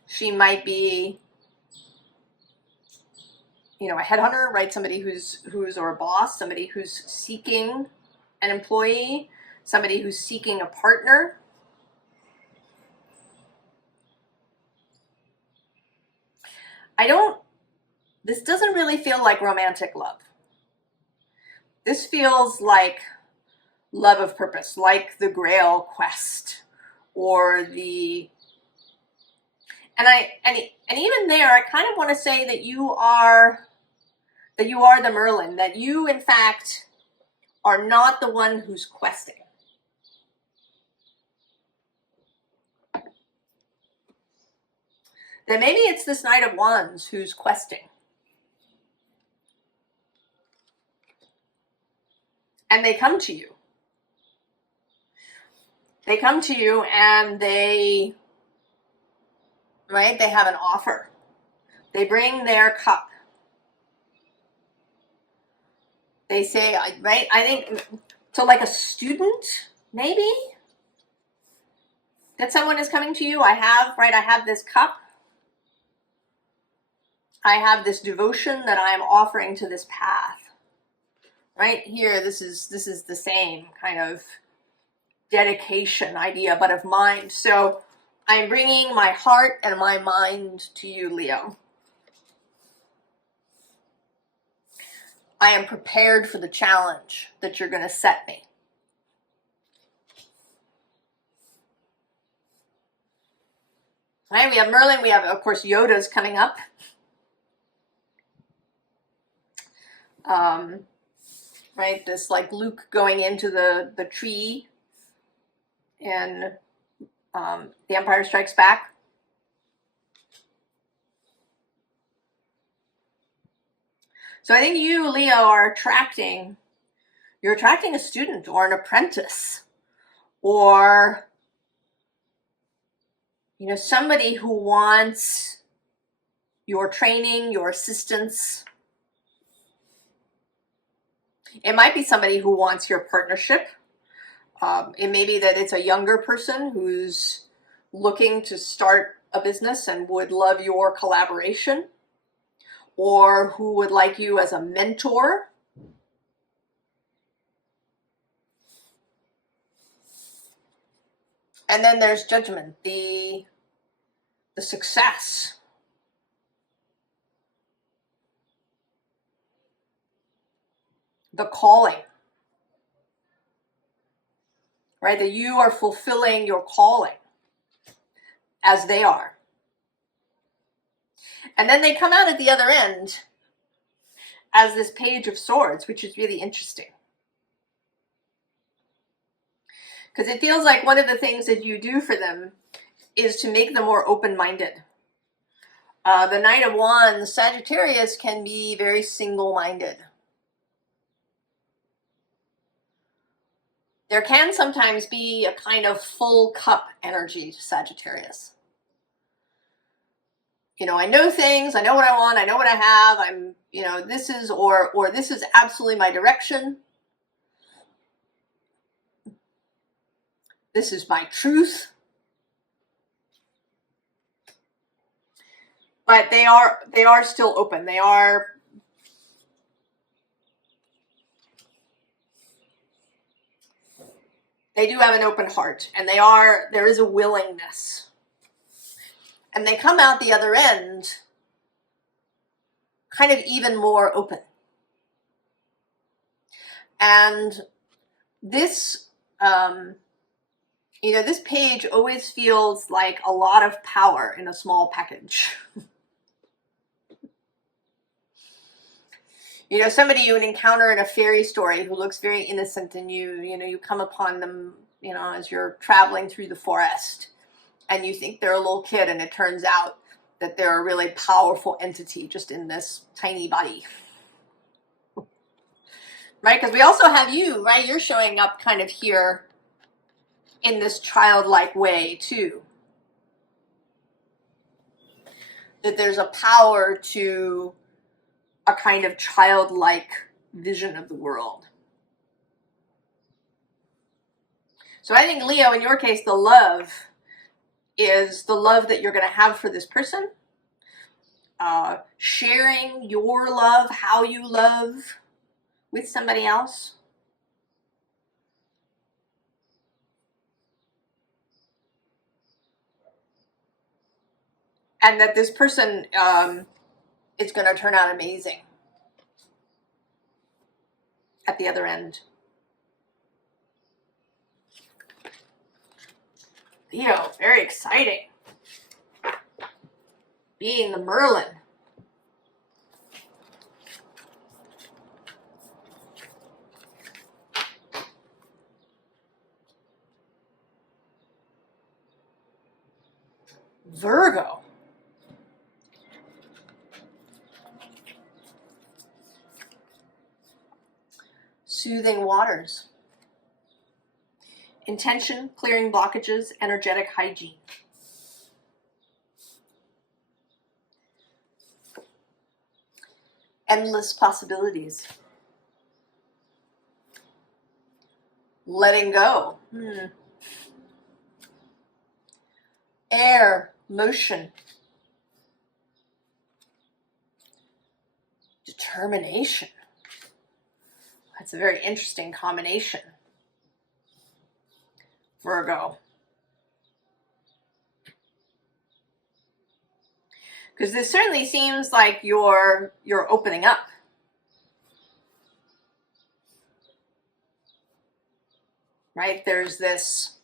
she might be, you know, a headhunter, right? Somebody who's or a boss, somebody who's seeking an employee, somebody who's seeking a partner. This doesn't really feel like romantic love. This feels like love of purpose, like the Grail quest, or the, and even there, I kind of want to say that you are the Merlin, that you in fact are not the one who's questing. That maybe it's this Knight of Wands who's questing. And they come to you. They come to you and they have an offer. They bring their cup. They say, right, I think, so like a student, maybe, that someone is coming to you. I have this cup. I have this devotion that I am offering to this path. Right here, this is the same kind of dedication idea, but of mind. So I'm bringing my heart and my mind to you, Leo. I am prepared for the challenge that you're going to set me. Right, we have Merlin, we have, of course, Yoda's coming up. Right, this like Luke going into the tree in The Empire Strikes Back. So I think you, Leo, are attracting a student or an apprentice, or, you know, somebody who wants your training, your assistance. It might be somebody who wants your partnership. It may be that it's a younger person who's looking to start a business and would love your collaboration, or who would like you as a mentor. And then there's Judgment, the success. The calling. Right, that you are fulfilling your calling as they are. And then they come out at the other end as this Page of Swords, which is really interesting. Because it feels like one of the things that you do for them is to make them more open-minded. The Knight of Wands, Sagittarius, can be very single-minded. There can sometimes be a kind of full cup energy to Sagittarius. you know, I know things, I know what I want, I know what I have, I'm, you know, this is, or this is absolutely my direction. This is my truth. But they are still open. They do have an open heart, and there is a willingness. And they come out the other end kind of even more open. And this, you know, this page always feels like a lot of power in a small package. You know, somebody you would encounter in a fairy story who looks very innocent, and you know, you come upon them, you know, as you're traveling through the forest, and you think they're a little kid, and it turns out that they're a really powerful entity just in this tiny body. Right? Because we also have you, right? You're showing up kind of here in this childlike way too. That there's a power to a kind of childlike vision of the world. So I think, Leo, in your case, the love is the love that you're going to have for this person. Sharing your love, how you love with somebody else. And that this person is going to turn out amazing at the other end. Leo, very exciting. Being the Merlin. Virgo. Soothing waters. Intention, clearing blockages, energetic hygiene. Endless possibilities. Letting go. Air, motion. Determination. That's a very interesting combination. Virgo. Because this certainly seems like you're opening up. Right? There's this,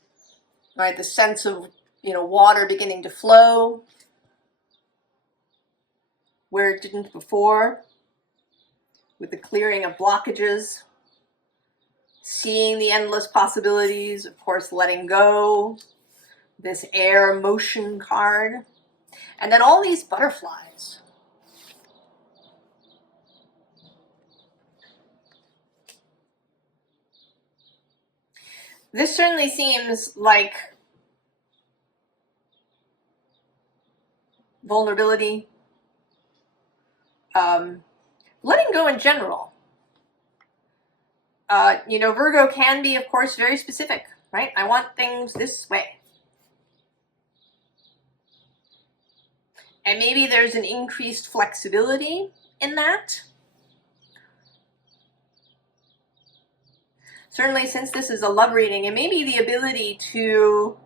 right, the sense of, you know, water beginning to flow where it didn't before, with the clearing of blockages, seeing the endless possibilities, of course, letting go, this air motion card, and then all these butterflies. This certainly seems like vulnerability, letting go in general. You know, Virgo can be, of course, very specific, right? I want things this way. And maybe there's an increased flexibility in that. Certainly, since this is a love reading, and maybe the ability to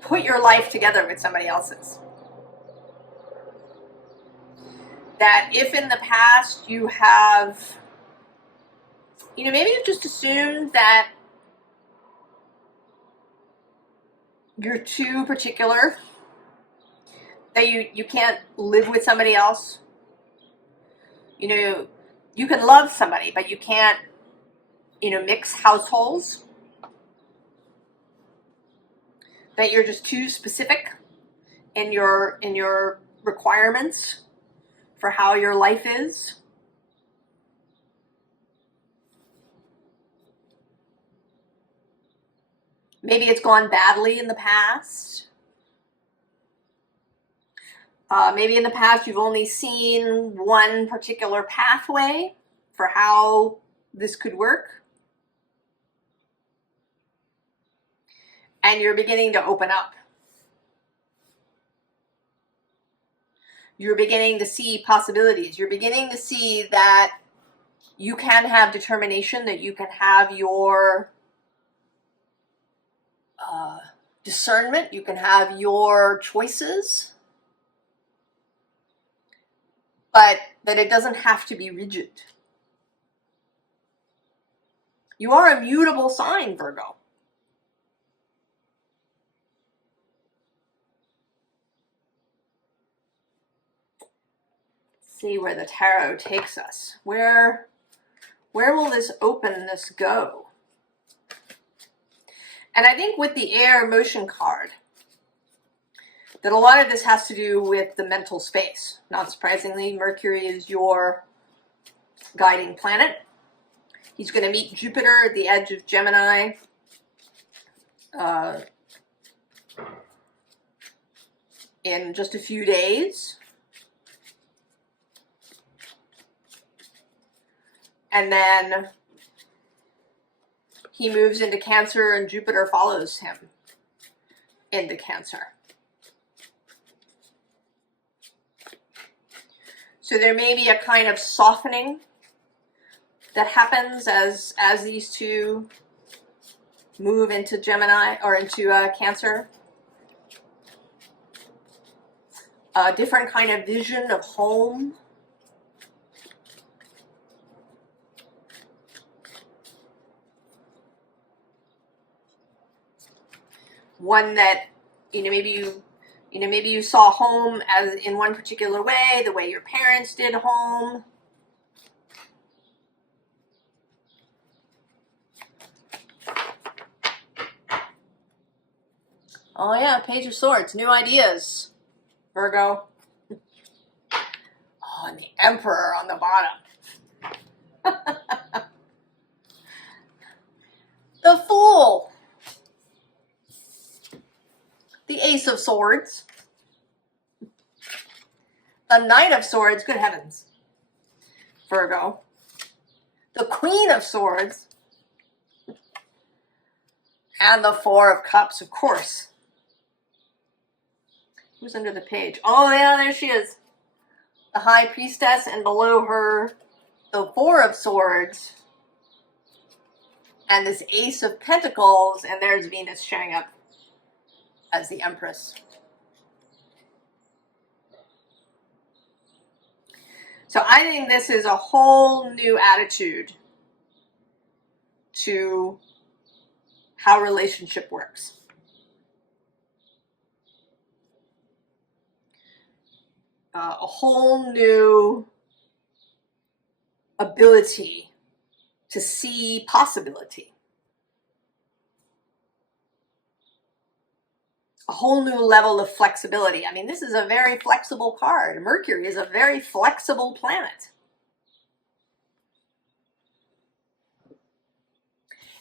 put your life together with somebody else's. That if in the past you have, you know, maybe you've just assumed that you're too particular, that you can't live with somebody else. You know, you can love somebody, but you can't, you know, mix households. That you're just too specific in your requirements for how your life is. Maybe it's gone badly in the past. Maybe in the past you've only seen one particular pathway for how this could work. And you're beginning to open up. You're beginning to see possibilities. You're beginning to see that you can have determination, that you can have your discernment, you can have your choices, but that it doesn't have to be rigid. You are a mutable sign, Virgo. Let's see where the tarot takes us. Where will this openness go? And I think with the air motion card, that a lot of this has to do with the mental space. Not surprisingly, Mercury is your guiding planet. He's going to meet Jupiter at the edge of Gemini in just a few days. And then he moves into Cancer and Jupiter follows him into Cancer. So there may be a kind of softening that happens as these two move into Gemini or into Cancer. A different kind of vision of home. One that, maybe you saw home as in one particular way, the way your parents did home. Oh yeah, Page of Swords, new ideas, Virgo. Oh, and the Emperor on the bottom. The Fool. The Ace of Swords. The Knight of Swords, good heavens, Virgo. The Queen of Swords. And the Four of Cups, of course. Who's under the page? Oh yeah, there she is. The High Priestess, and below her, the Four of Swords. And this Ace of Pentacles, and there's Venus showing up as the Empress. So I think this is a whole new attitude to how relationship works. A whole new ability to see possibility. A whole new level of flexibility. I mean, this is a very flexible card. Mercury is a very flexible planet.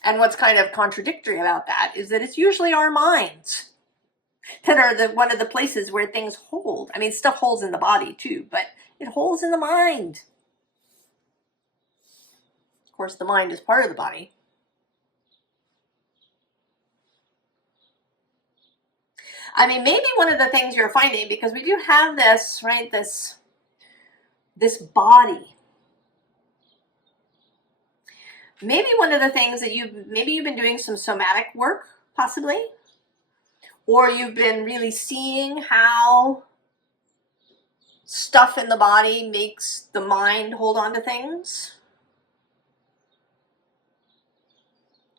And what's kind of contradictory about that is that it's usually our minds that are one of the places where things hold. I mean, stuff holds in the body too, but it holds in the mind. Of course, the mind is part of the body. I mean, maybe one of the things you're finding, because we do have this, right, this body. Maybe one of the things that you've been doing some somatic work, possibly, or you've been really seeing how stuff in the body makes the mind hold on to things.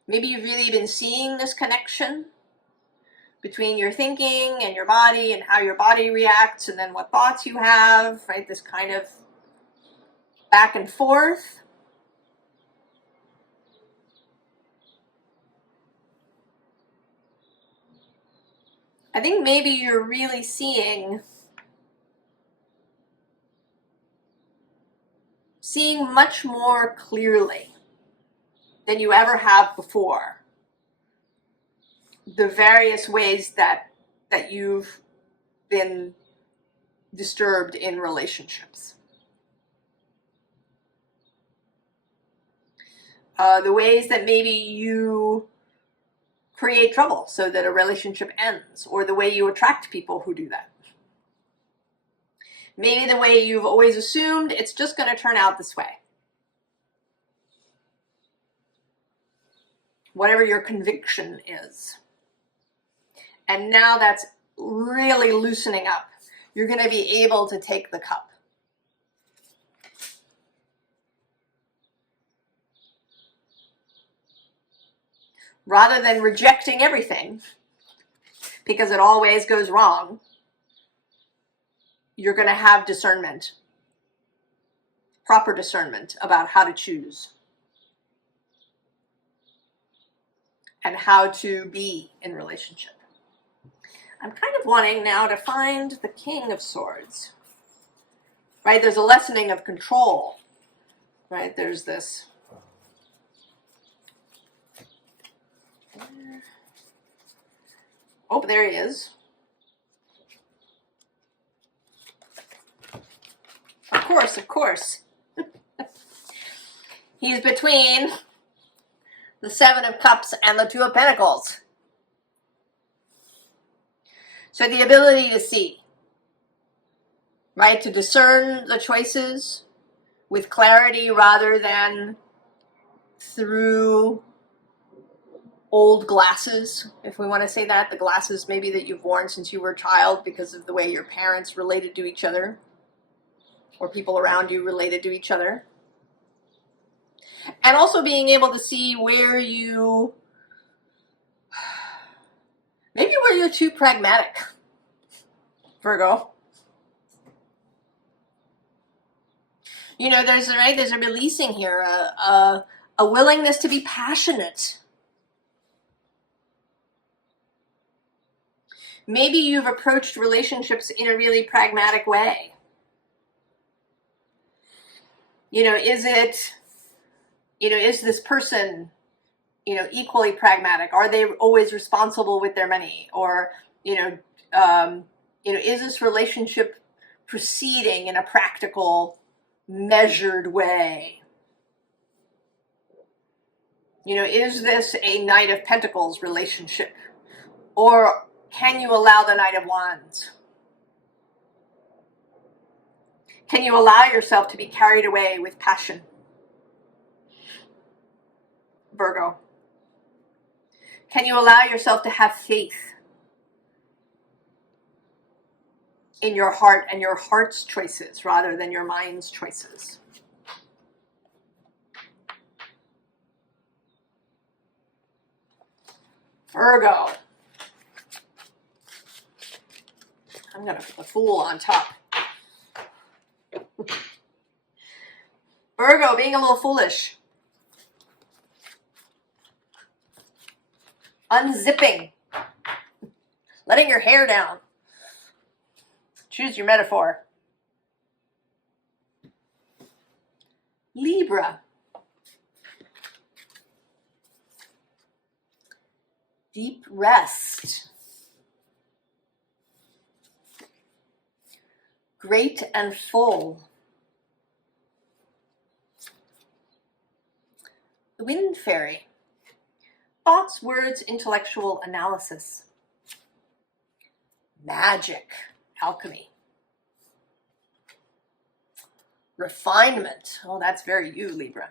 Maybe you've really been seeing this connection between your thinking and your body and how your body reacts and then what thoughts you have, right? This kind of back and forth. I think maybe you're really seeing much more clearly than you ever have before the various ways that you've been disturbed in relationships. The ways that maybe you create trouble so that a relationship ends, or the way you attract people who do that. Maybe the way you've always assumed it's just going to turn out this way. Whatever your conviction is. And now that's really loosening up. You're going to be able to take the cup. Rather than rejecting everything, because it always goes wrong, you're going to have discernment, proper discernment about how to choose and how to be in relationship. I'm kind of wanting now to find the King of Swords, right? There's a lessening of control, right? There's this. Oh, there he is. Of course, of course. He's between the Seven of Cups and the Two of Pentacles. So the ability to see, right? To discern the choices with clarity rather than through old glasses, if we want to say that. The glasses maybe that you've worn since you were a child because of the way your parents related to each other or people around you related to each other. And also being able to see where you, maybe where you're too pragmatic, Virgo. You know, there's a releasing here, a willingness to be passionate. Maybe you've approached relationships in a really pragmatic way. You know, is this person, equally pragmatic? Are they always responsible with their money? Or, is this relationship proceeding in a practical, measured way? Is this a Knight of Pentacles relationship? Or can you allow the Knight of Wands? Can you allow yourself to be carried away with passion, Virgo? Can you allow yourself to have faith in your heart and your heart's choices rather than your mind's choices? Virgo. I'm going to put the Fool on top. Virgo, being a little foolish. Unzipping. Letting your hair down. Choose your metaphor. Libra. Deep rest. Great and full. The Wind Fairy. Thoughts, words, intellectual analysis. Magic, alchemy. Refinement. Oh, that's very you, Libra.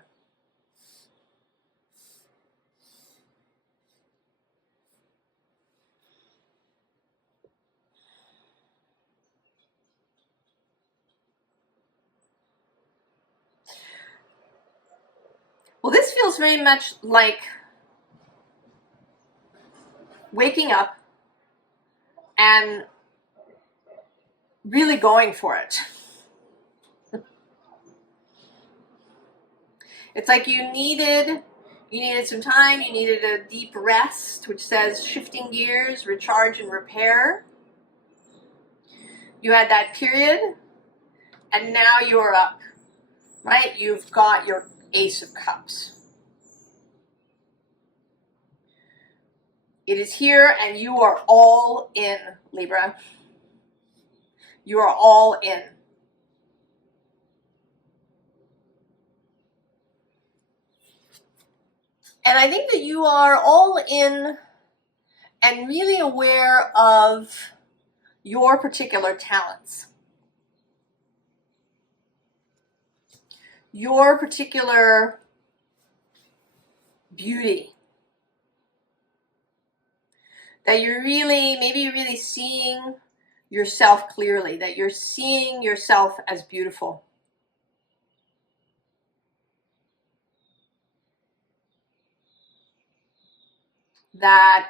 Well, this feels very much like waking up and really going for it. It's like you needed some time, you needed a deep rest, which says shifting gears, recharge and repair. You had that period, and now you're up, right? You've got your Ace of Cups. It is here, and you are all in, Libra. You are all in. And I think that you are all in and really aware of your particular talents, your particular beauty, that you're really, maybe you're really seeing yourself clearly, that you're seeing yourself as beautiful. That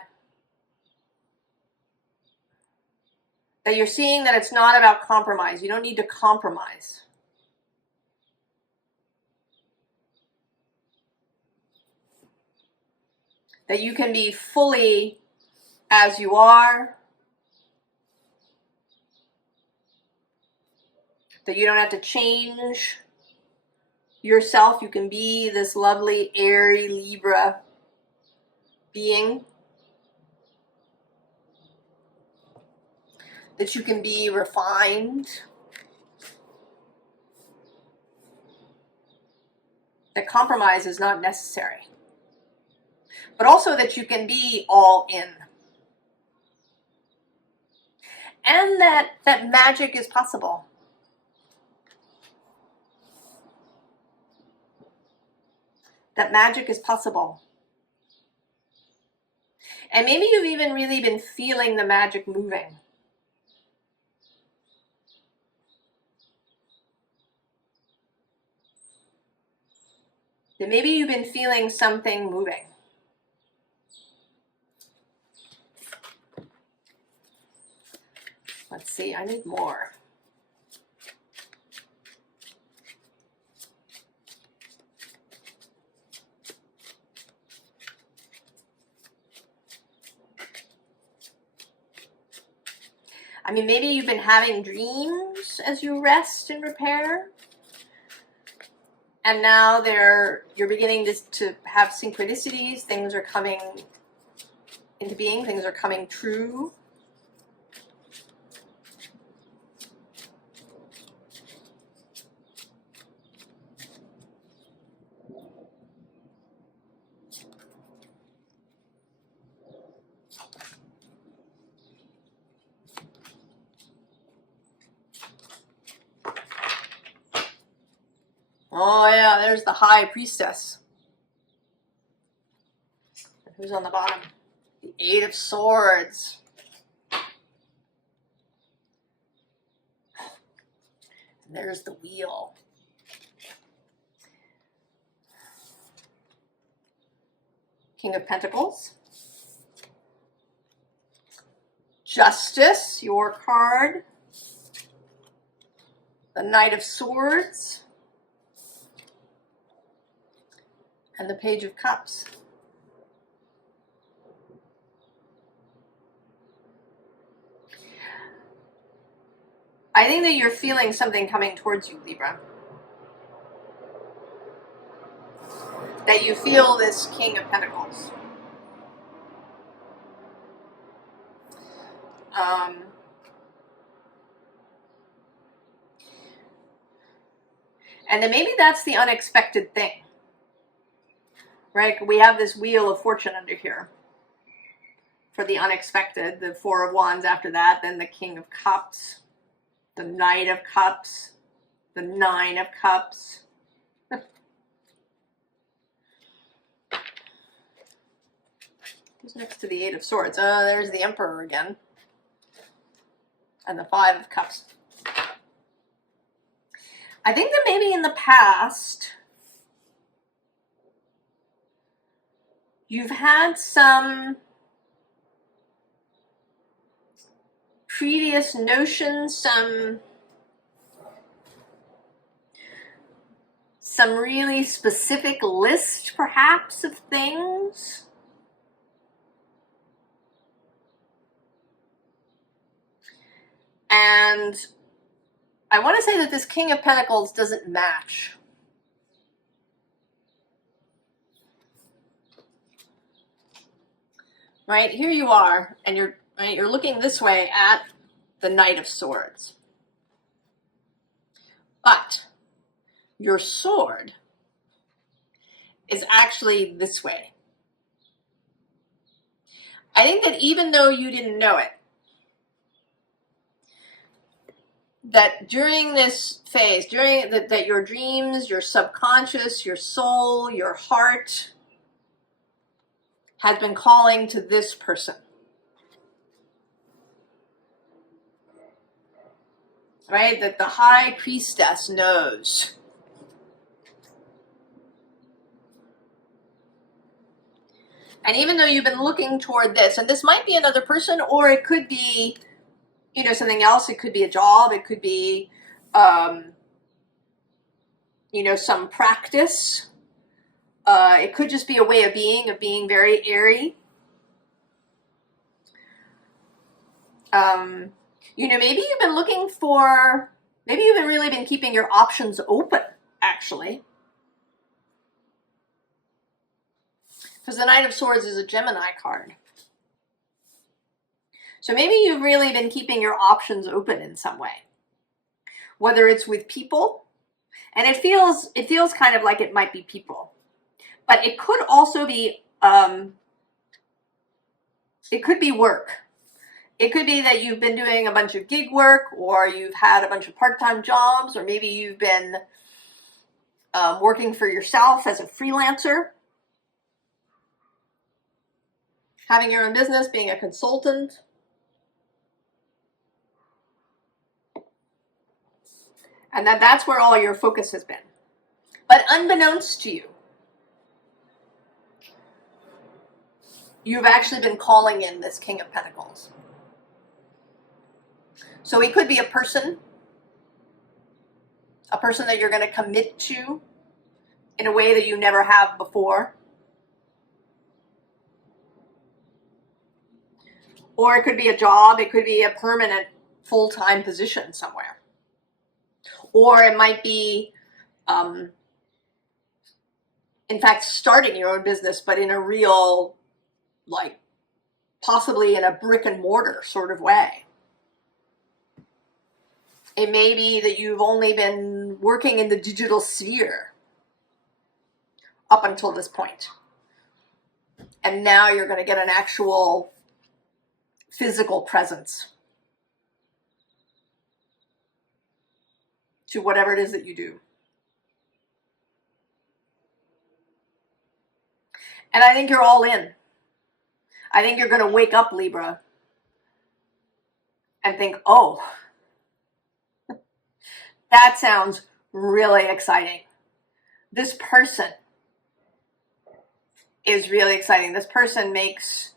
you're seeing that it's not about compromise. You don't need to compromise. That you can be fully as you are. That you don't have to change yourself. You can be this lovely, airy Libra being. That you can be refined. That compromise is not necessary. But also that you can be all in. And that magic is possible. That magic is possible. And maybe you've even really been feeling the magic moving. That maybe you've been feeling something moving. Let's see, I need more. I mean, maybe you've been having dreams as you rest and repair. And now you're beginning to have synchronicities. Things are coming into being. Things are coming true. Oh yeah, there's the High Priestess. Who's on the bottom? The Eight of Swords. And there's the Wheel. King of Pentacles. Justice, your card. The Knight of Swords. And the Page of Cups. I think that you're feeling something coming towards you, Libra. That you feel this King of Pentacles. And then maybe that's the unexpected thing. Right? We have this Wheel of Fortune under here. For the unexpected, the Four of Wands after that, then the King of Cups, the Knight of Cups, the Nine of Cups. Who's next to the Eight of Swords? There's the Emperor again. And the Five of Cups. I think that maybe in the past, you've had some previous notions, some really specific list, perhaps, of things. And I want to say that this King of Pentacles doesn't match. Right, here you are, and you're looking this way at the Knight of Swords. But your sword is actually this way. I think that even though you didn't know it, that during this phase, during that your dreams, your subconscious, your soul, your heart has been calling to this person. Right? That the high priestess knows. And even though you've been looking toward this, and this might be another person, or it could be, you know, something else. It could be a job. It could be, you know, some practice. It could just be a way of being very airy. You know, maybe you've been looking for, maybe you've really been keeping your options open, actually. Because the Knight of Swords is a Gemini card. So maybe you've really been keeping your options open in some way. Whether it's with people, and it feels kind of like it might be people. But it could also be, it could be work. It could be that you've been doing a bunch of gig work, or you've had a bunch of part-time jobs, or maybe you've been working for yourself as a freelancer, having your own business, being a consultant. And that's where all your focus has been. But unbeknownst to you, you've actually been calling in this King of Pentacles. So it could be a person that you're going to commit to in a way that you never have before. Or it could be a job. It could be a permanent full-time position somewhere. Or it might be, in fact, starting your own business, but in a real, like, possibly in a brick and mortar sort of way. It may be that you've only been working in the digital sphere up until this point. And now you're going to get an actual physical presence to whatever it is that you do. And I think you're all in. I think you're going to wake up, Libra, and think, oh, that sounds really exciting. This person is really exciting. This person makes,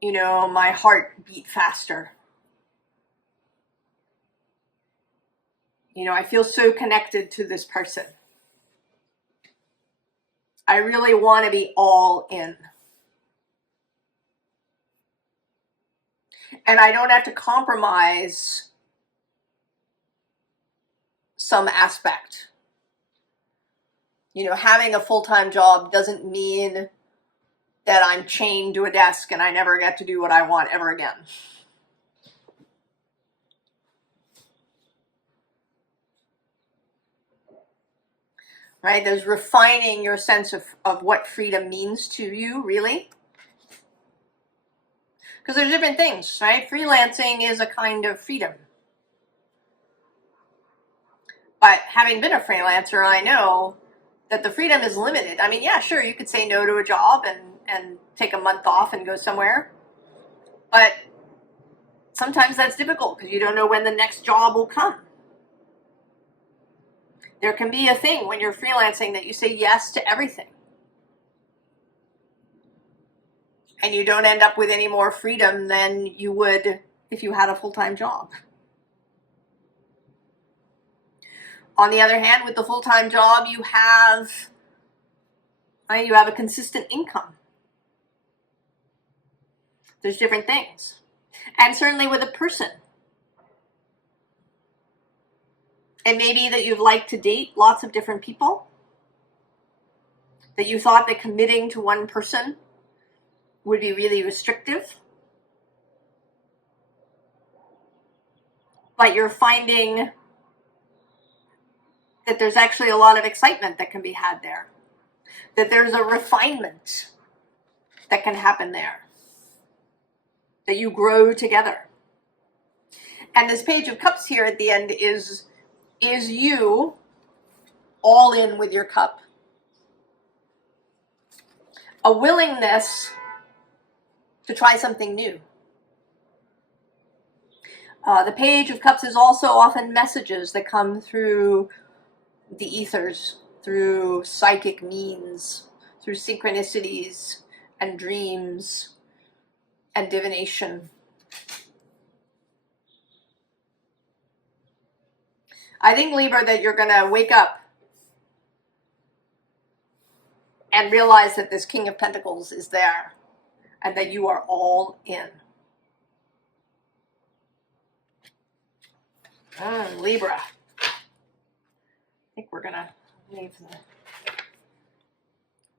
you know, my heart beat faster. You know, I feel so connected to this person. I really want to be all in. And I don't have to compromise some aspect. You know, having a full-time job doesn't mean that I'm chained to a desk and I never get to do what I want ever again. Right? There's refining your sense of what freedom means to you, really. Because there's different things, right? Freelancing is a kind of freedom. But having been a freelancer, I know that the freedom is limited. I mean, yeah, sure, you could say no to a job and take a month off and go somewhere. But sometimes that's difficult because you don't know when the next job will come. There can be a thing when you're freelancing that you say yes to everything. And you don't end up with any more freedom than you would if you had a full-time job. On the other hand, with the full-time job, you have a consistent income. There's different things. And certainly with a person. It may be that you've liked to date lots of different people. That you thought that committing to one person would be really restrictive. But you're finding that there's actually a lot of excitement that can be had there, that there's a refinement that can happen there, that you grow together. And this Page of Cups here at the end is you all in with your cup. A willingness to try something new. The Page of Cups is also often messages that come through the ethers, through psychic means, through synchronicities and dreams and divination. I think, Libra, that you're going to wake up and realize that this King of Pentacles is there and that you are all in. Libra. I think we're going to leave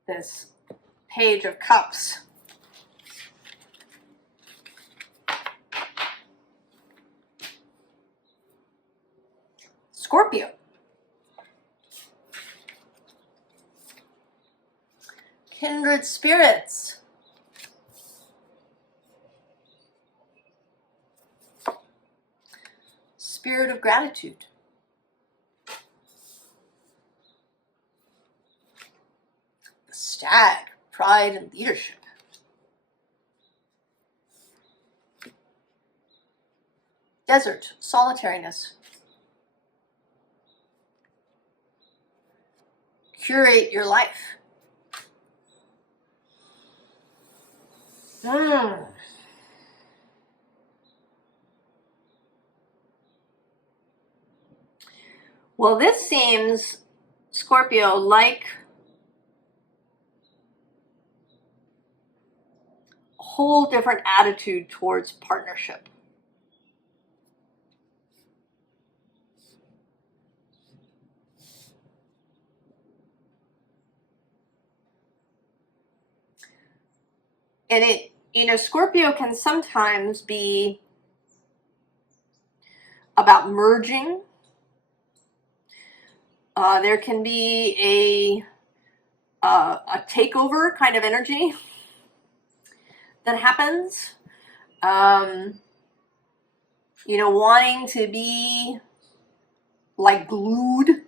this Page of Cups. Scorpio. Kindred spirits. Spirit of gratitude. The Stag, pride and leadership. Desert, solitariness. Curate your life. Well, this seems, Scorpio, like a whole different attitude towards partnership. And it, you know, Scorpio can sometimes be about merging. There can be a takeover kind of energy that happens. You know, wanting to be like glued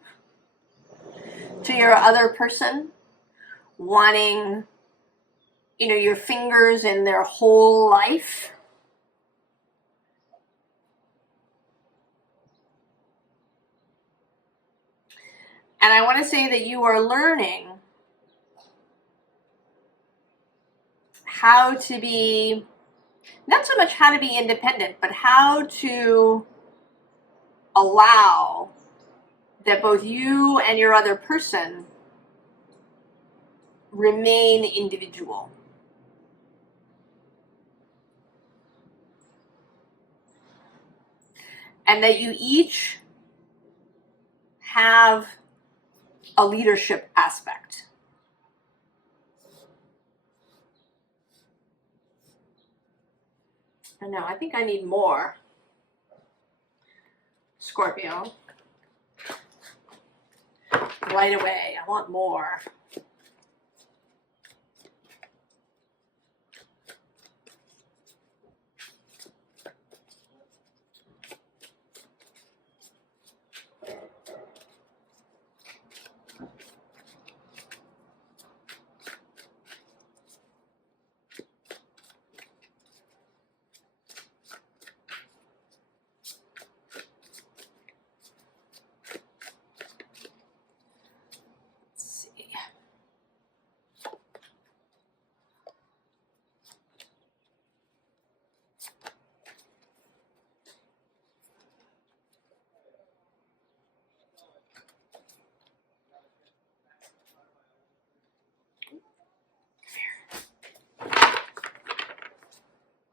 to your other person, wanting, you know, your fingers in their whole life. And I want to say that you are learning how to be, not so much how to be independent, but how to allow that both you and your other person remain individual. And that you each have a leadership aspect. I know, I think I need more, Scorpio. Right away, I want more.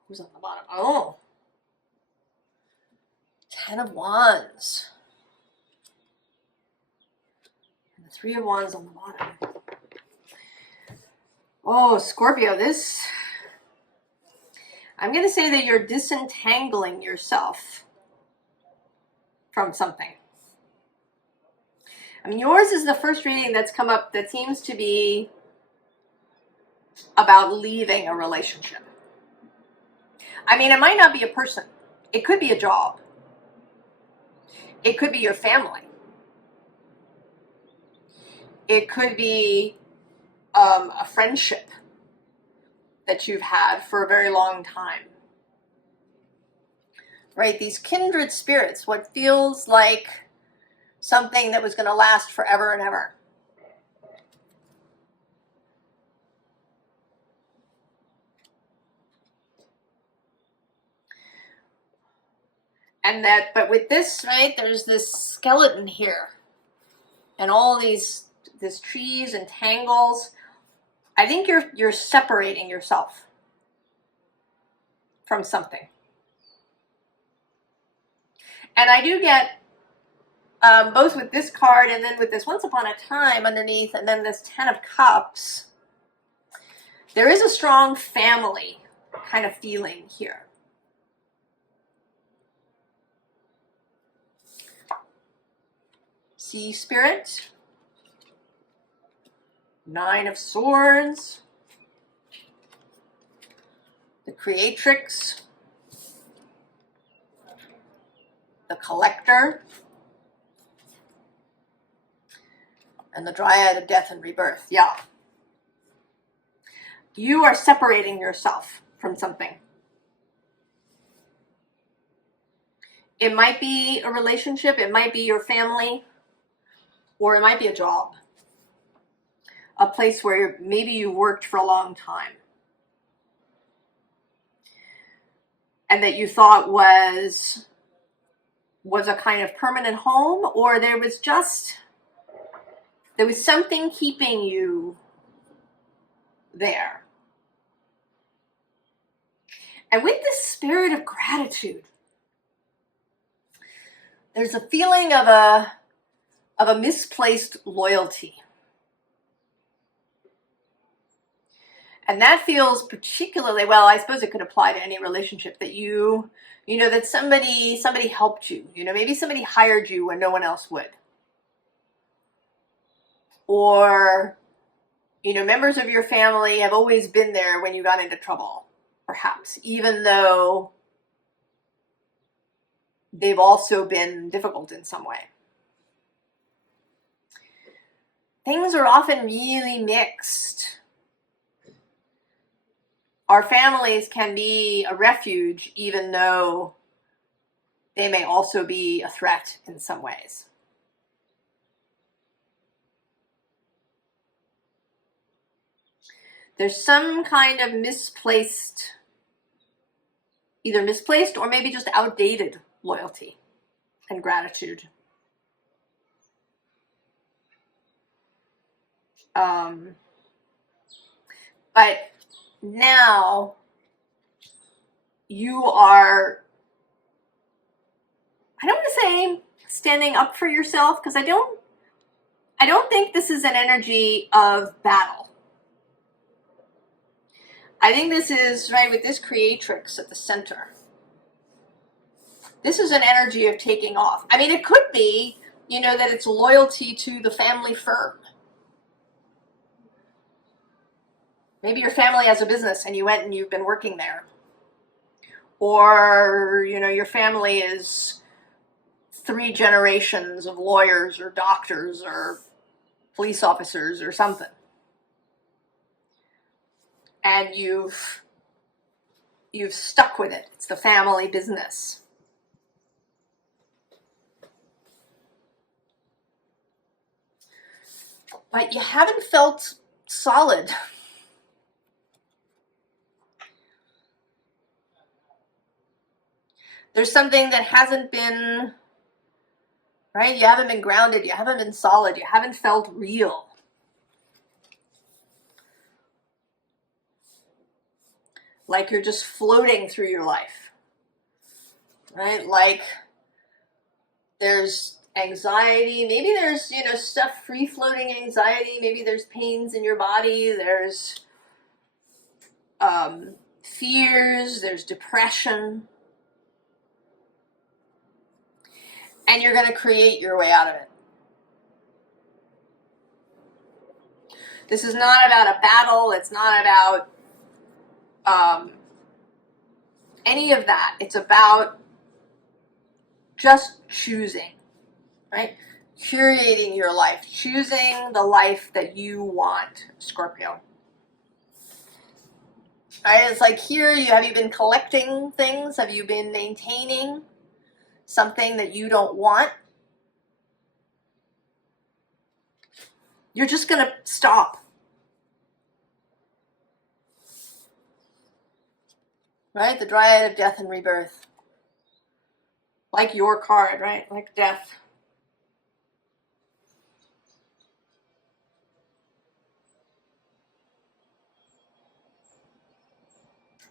Who's on the bottom? Oh, 10 of Wands. And the 3 of Wands on the bottom. Oh, Scorpio, this, I'm going to say that you're disentangling yourself from something. I mean, yours is the first reading that's come up that seems to be about leaving a relationship. I mean, it might not be a person. It could be a job. It could be your family. It could be a friendship that you've had for a very long time. Right? These kindred spirits, what feels like something that was going to last forever and ever. And that, but with this, right, there's this skeleton here. And all these trees and tangles. I think you're separating yourself from something. And I do get, both with this card and then with this Once Upon a Time underneath, and then this Ten of Cups, there is a strong family kind of feeling here. Sea Spirit, Nine of Swords, the Creatrix, the Collector, and the Dryad of Death and Rebirth. Yeah. You are separating yourself from something. It might be a relationship, it might be your family, or it might be a job. A place where maybe you worked for a long time. And that you thought was a kind of permanent home, or there was something keeping you there. And with this spirit of gratitude, there's a feeling of a misplaced loyalty. And that feels particularly, well, I suppose it could apply to any relationship, that you know, that somebody helped you. You know, maybe somebody hired you when no one else would. Or, you know, members of your family have always been there when you got into trouble, perhaps, even though they've also been difficult in some way. Things are often really mixed. Our families can be a refuge, even though they may also be a threat in some ways. There's some kind of either misplaced or maybe just outdated loyalty and gratitude. But now you are, I don't want to say standing up for yourself, because I don't think this is an energy of battle. I think this is, right, with this Creatrix at the center. This is an energy of taking off. I mean, it could be, you know, that it's loyalty to the family firm. Maybe your family has a business and you went and you've been working there. Or, you know, your family is 3 generations of lawyers or doctors or police officers or something. And you've stuck with it. It's the family business. But you haven't felt solid. There's something that hasn't been, right? You haven't been grounded. You haven't been solid. You haven't felt real. Like you're just floating through your life, right? Like there's anxiety. Maybe there's, you know, stuff, free-floating anxiety. Maybe there's pains in your body. There's fears. There's depression. And you're going to create your way out of it. This is not about a battle. It's not about any of that. It's about just choosing, right? Curating your life, choosing the life that you want, Scorpio. Right? It's like here, have you been collecting things? Have you been maintaining something that you don't want? You're just going to stop. Right? The Dryad of Death and Rebirth. Like your card, right? Like death.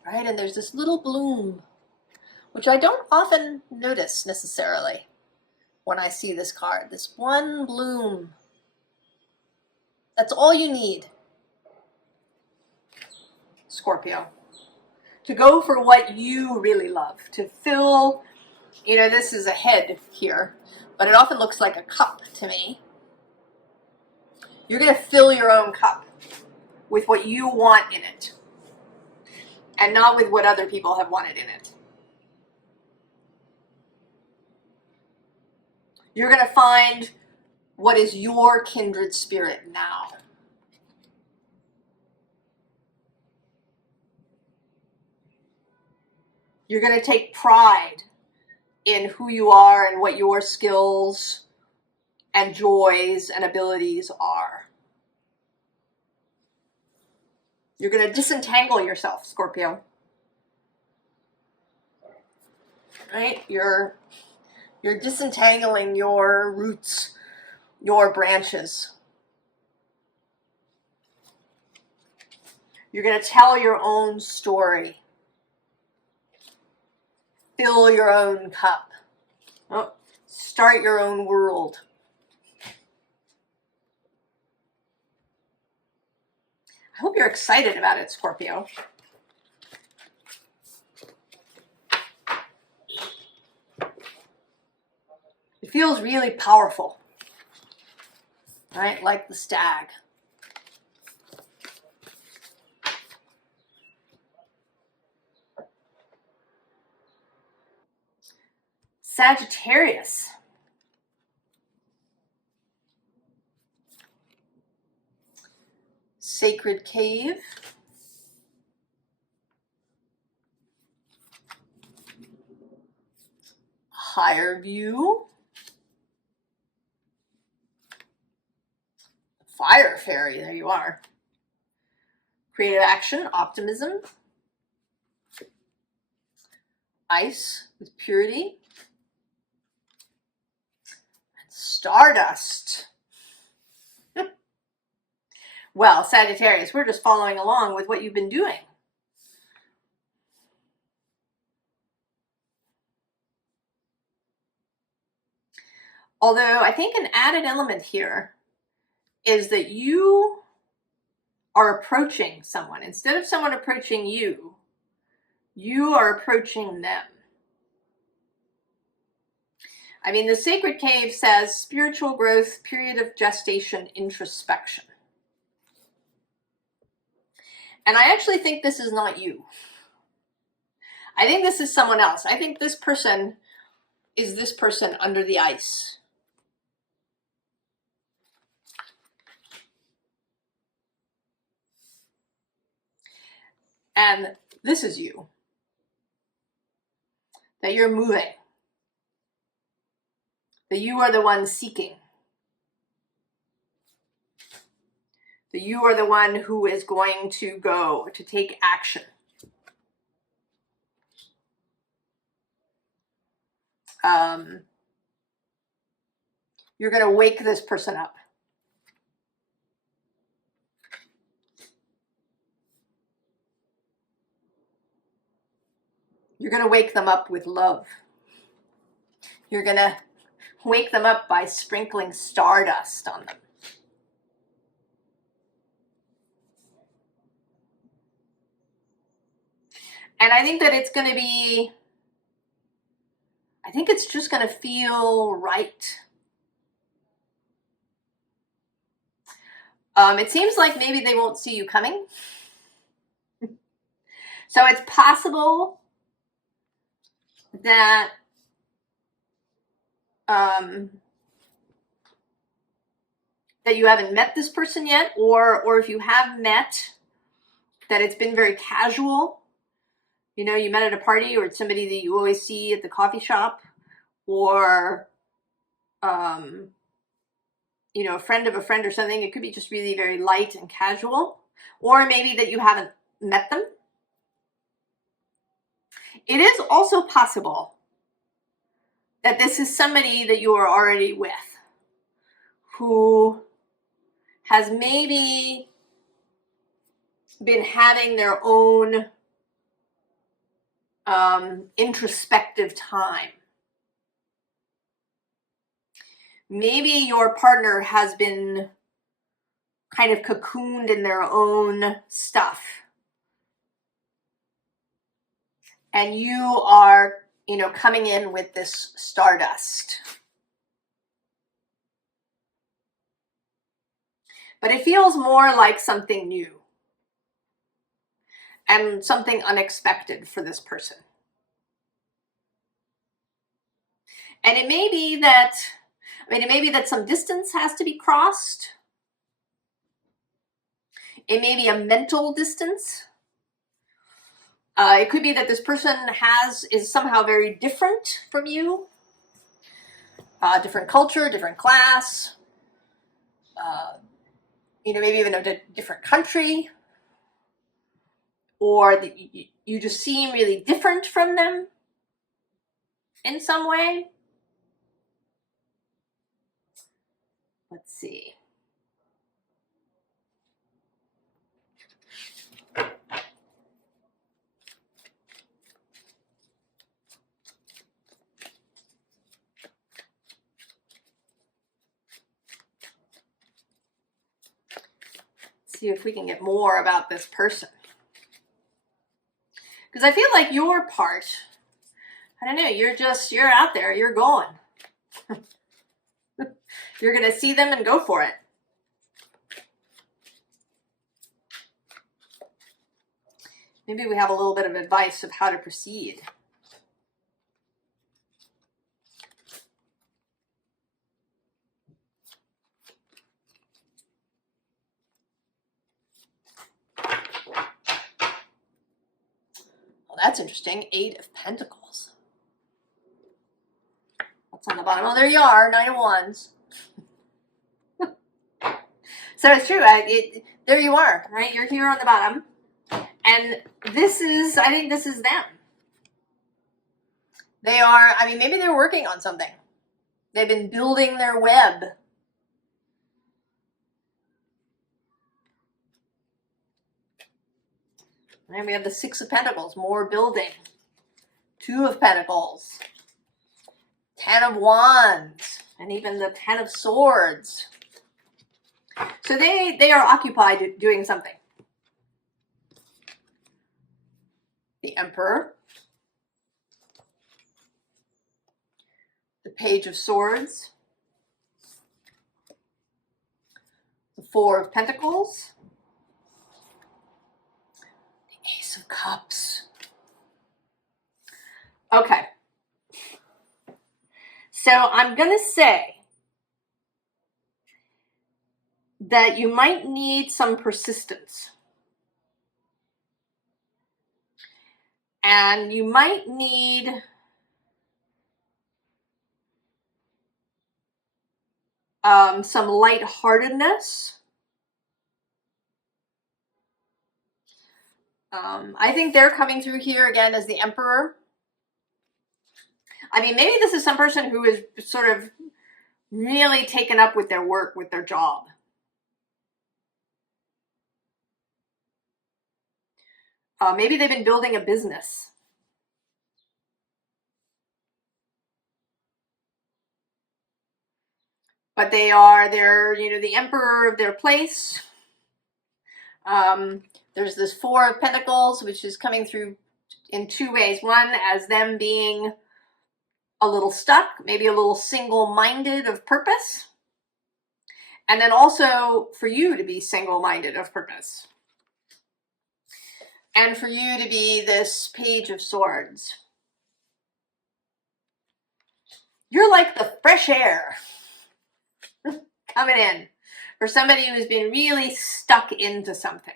Right? And there's this little bloom, which I don't often notice necessarily when I see this card. This one bloom. That's all you need, Scorpio. To go for what you really love. To fill, you know, this is a head here, but it often looks like a cup to me. You're going to fill your own cup with what you want in it, and not with what other people have wanted in it. You're going to find what is your kindred spirit now. You're going to take pride in who you are and what your skills and joys and abilities are. You're going to disentangle yourself, Scorpio. Right? You're disentangling your roots, your branches. You're going to tell your own story. Fill your own cup. Oh, start your own world. I hope you're excited about it, Scorpio. It feels really powerful, right? Like the stag. Sagittarius. Sacred cave. Higher view. Fire fairy, there you are. Creative action, optimism. Ice with purity. And stardust. Well, Sagittarius, we're just following along with what you've been doing. Although I think an added element here is that you are approaching someone. Instead of someone approaching you, you are approaching them. I mean, the sacred cave says spiritual growth, period of gestation, introspection. And I actually think this is not you. I think this is someone else. I think this person is this person under the ice. And this is you. That you're moving. That you are the one seeking. That you are the one who is going to go, to take action. You're going to wake this person up. You're going to wake them up with love. You're going to wake them up by sprinkling stardust on them. And I think that it's going to be, I think it's just going to feel right. It seems like maybe they won't see you coming. So it's possible that that you haven't met this person yet, or if you have met, that it's been very casual. You know, you met at a party, or it's somebody that you always see at the coffee shop, or you know, a friend of a friend or something. It could be just really very light and casual, or maybe that you haven't met them. It is also possible that this is somebody that you are already with, who has maybe been having their own introspective time. Maybe your partner has been kind of cocooned in their own stuff, and you are, you know, coming in with this stardust. But it feels more like something new and something unexpected for this person. And it may be that, it may be that some distance has to be crossed. It may be a mental distance. It could be that this person is somehow very different from you. Different culture, different class. You know, maybe even a different country. Or that you just seem really different from them in some way. Let's see. See if we can get more about this person. Because I feel like your part, I don't know, you're out there, you're going. You're going to see them and go for it. Maybe we have a little bit of advice of how to proceed. Well, that's interesting. 8 of Pentacles. What's on the bottom? Oh, there you are. 9 of Wands. So it's true. There you are, right? You're here on the bottom. And this is, I think this is them. They are, I mean, maybe they're working on something. They've been building their web. And we have the 6 of Pentacles, more building. 2 of Pentacles. 10 of Wands. And even the 10 of Swords. So they are occupied doing something. The Emperor. The Page of Swords. The 4 of Pentacles. The Ace of Cups. Okay. So I'm going to say that you might need some persistence. And you might need some lightheartedness. I think they're coming through here again as the Emperor. I mean, maybe this is some person who is sort of really taken up with their work, with their job. Maybe they've been building a business. But they're, you know, the emperor of their place. There's this 4 of Pentacles, which is coming through in 2 ways. One, as them being a little stuck, maybe a little single-minded of purpose. And then also for you to be single-minded of purpose. And for you to be this Page of Swords. You're like the fresh air coming in for somebody who's been really stuck into something.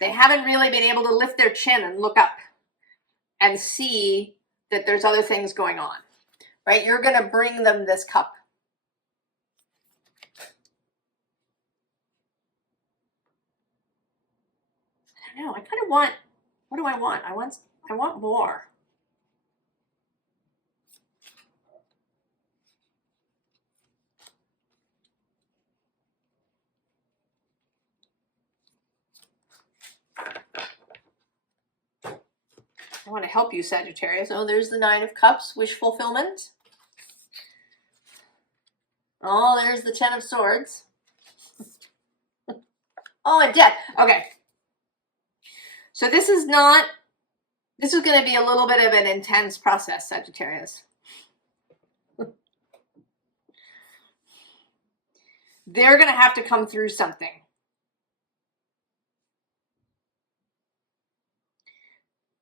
They haven't really been able to lift their chin and look up and see that there's other things going on, right? You're going to bring them this cup. I don't know. I kind of want, what do I want? I want more. I want to help you, Sagittarius. Oh, there's the Nine of Cups, wish fulfillment. Oh, there's the Ten of Swords. Oh, and Death. Okay. So this is going to be a little bit of an intense process, Sagittarius. They're going to have to come through something.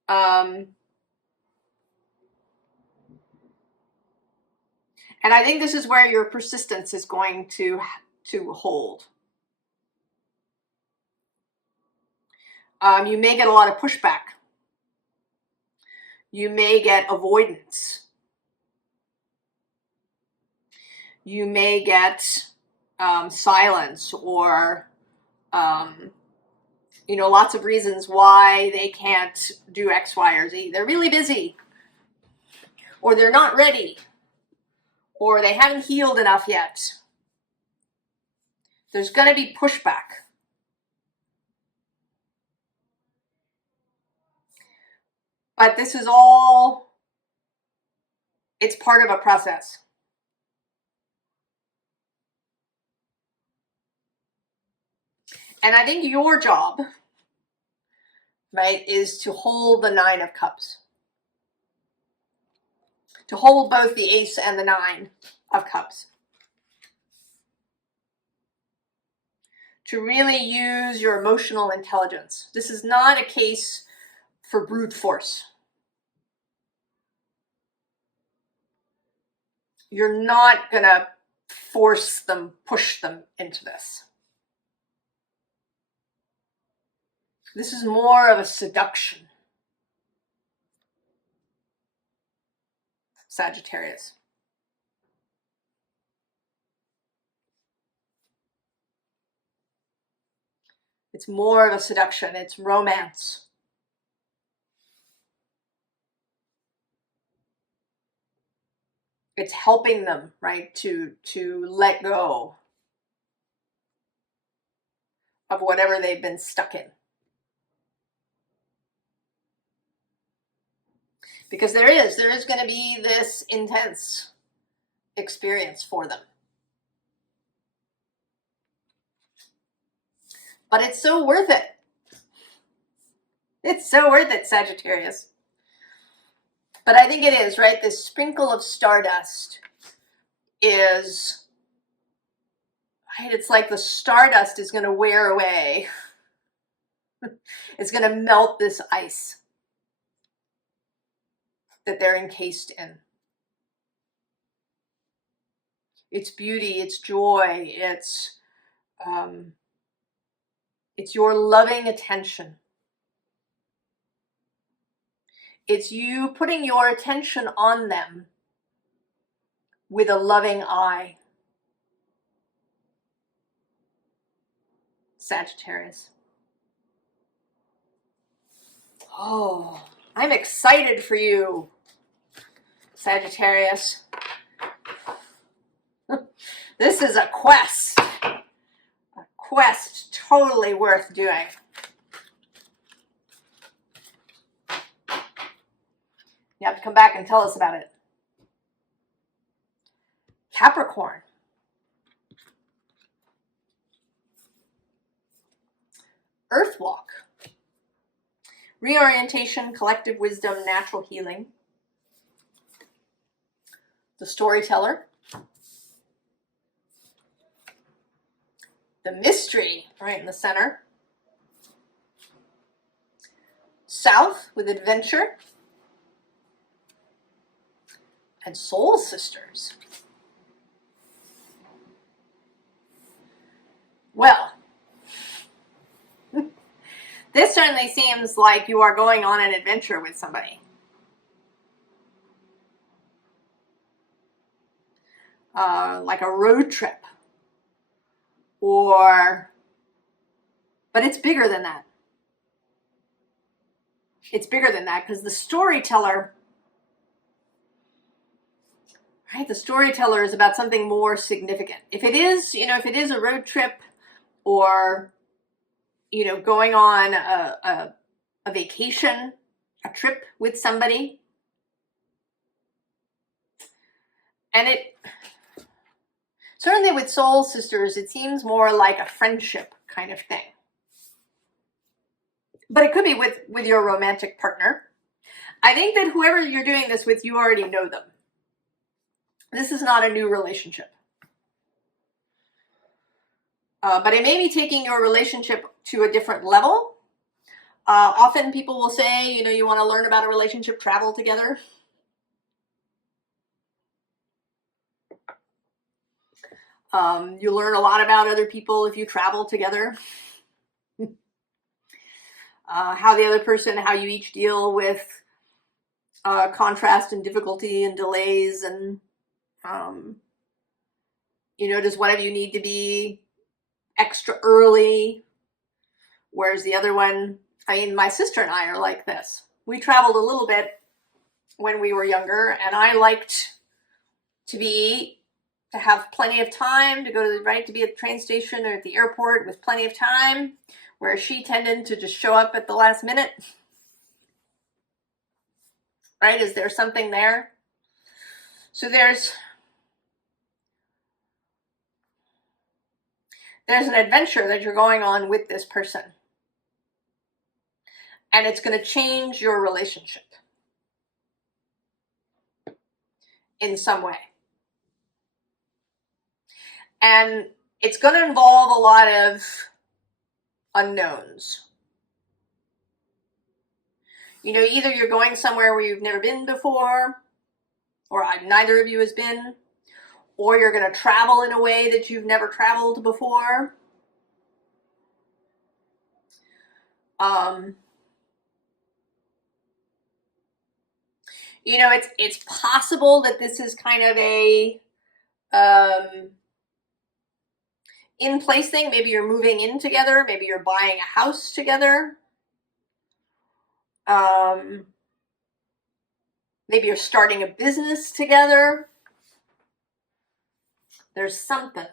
And I think this is where your persistence is going to hold. You may get a lot of pushback. You may get avoidance. You may get silence or, you know, lots of reasons why they can't do X, Y, or Z. They're really busy, or they're not ready, or they haven't healed enough yet. There's going to be pushback. But this is all, it's part of a process. And I think your job, right, is to hold the Nine of Cups. To hold both the Ace and the Nine of Cups. To really use your emotional intelligence. This is not a case for brute force. You're not going to force them, push them into this. This is more of a seduction, Sagittarius. It's more of a seduction. It's romance. It's helping them, right, to let go of whatever they've been stuck in. Because there is going to be this intense experience for them. But it's so worth it. It's so worth it, Sagittarius. But I think it is, right? This sprinkle of stardust is, right? It's like the stardust is going to wear away. It's going to melt this ice that they're encased in. It's beauty, it's joy, it's your loving attention. It's you putting your attention on them with a loving eye. Sagittarius. Oh, I'm excited for you, Sagittarius. This is a quest. A quest totally worth doing. You have to come back and tell us about it. Capricorn. Earthwalk. Reorientation, collective wisdom, natural healing. the storyteller, the mystery right in the center, South with adventure, and soul sisters. Well, this certainly seems like you are going on an adventure with somebody. Like a road trip. But it's bigger than that. It's bigger than that because the storyteller, right? The storyteller is about something more significant. If it is, if it is a road trip or, going on a vacation, a trip with somebody, and it, certainly with soul sisters, it seems more like a friendship kind of thing. But it could be with your romantic partner. I think that whoever you're doing this with, you already know them. This is not a new relationship. But it may be taking your relationship to a different level. Often people will say, you want to learn about a relationship, travel together. You learn a lot about other people if you travel together. How the other person, how you each deal with contrast and difficulty and delays, and does one of you need to be extra early, whereas the other one, my sister and I are like this. We traveled a little bit when we were younger, and I liked to have plenty of time to go to be at the train station or at the airport with plenty of time, whereas she tended to just show up at the last minute. Right? Is there something there? So there's an adventure that you're going on with this person. And it's going to change your relationship in some way. And it's going to involve a lot of unknowns. Either you're going somewhere where you've never been before, or neither of you has been, or you're going to travel in a way that you've never traveled before. It's possible that this is kind of a in-place thing. Maybe you're moving in together. Maybe you're buying a house together. Maybe you're starting a business together. There's something.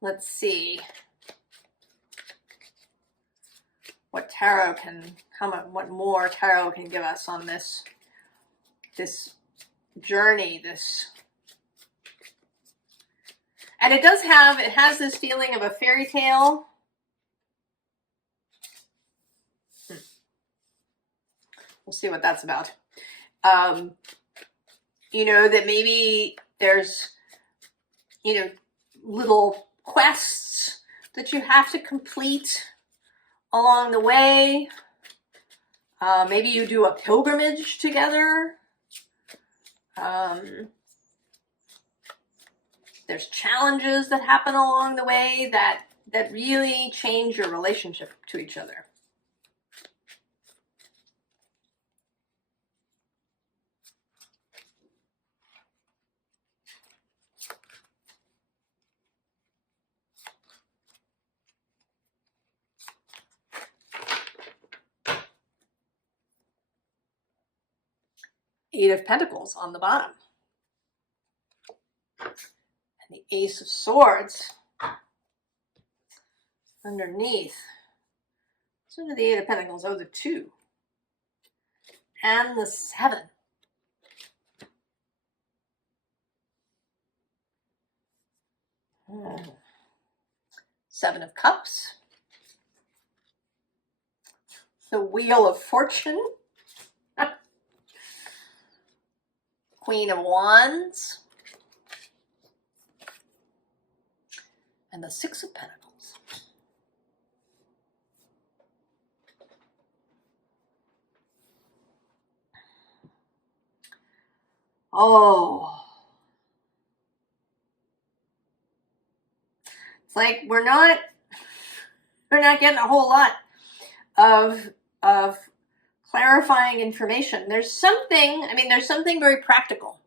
Let's see what tarot can come up, what more tarot can give us on this journey, and it has this feeling of a fairy tale. We'll see what that's about. That maybe there's, little quests that you have to complete along the way. Maybe you do a pilgrimage together. There's challenges that happen along the way that really change your relationship to each other. Eight of Pentacles on the bottom. And the Ace of Swords underneath. So under the Eight of Pentacles, the 2. And the 7. Seven of Cups. The Wheel of Fortune. Queen of Wands. And the Six of Pentacles. Oh. It's like we're not getting a whole lot of clarifying information. There's something, I mean, there's something very practical.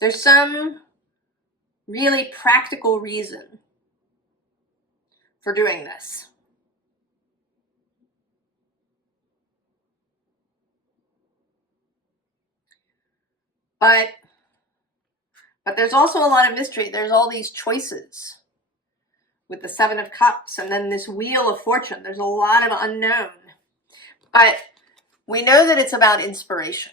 There's some really practical reason for doing this. But there's also a lot of mystery. There's all these choices with the Seven of Cups and then this Wheel of Fortune. There's a lot of unknown. But we know that it's about inspiration.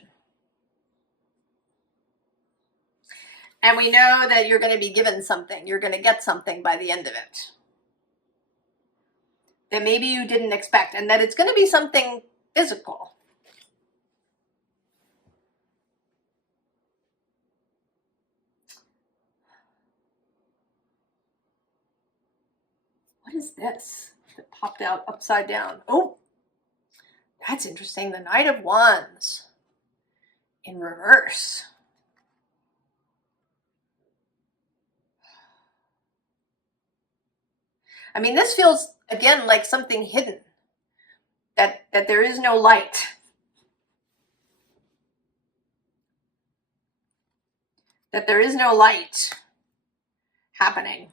And we know that you're going to be given something. You're going to get something by the end of it that maybe you didn't expect. And that it's going to be something physical. What is this that popped out upside down? Oh, that's interesting. The Knight of Wands in reverse. I mean, this feels, again, like something hidden. That there is no light. That there is no light happening.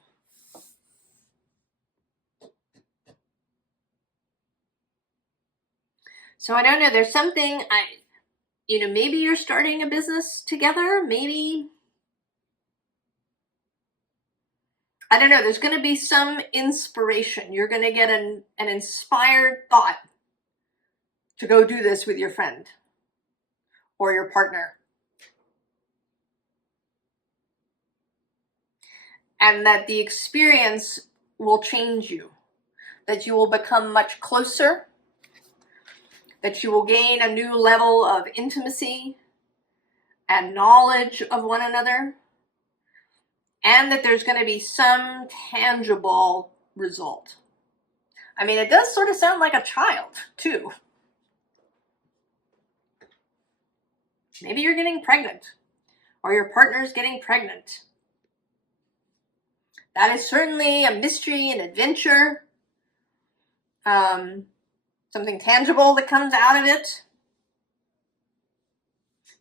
So I don't know, there's something, maybe you're starting a business together, maybe, I don't know, there's going to be some inspiration. You're going to get an inspired thought to go do this with your friend or your partner. And that the experience will change you, that you will become much closer, that you will gain a new level of intimacy and knowledge of one another, and that there's going to be some tangible result. I mean, it does sort of sound like a child, too. Maybe you're getting pregnant, or your partner's getting pregnant. That is certainly a mystery, an adventure. Something tangible that comes out of it.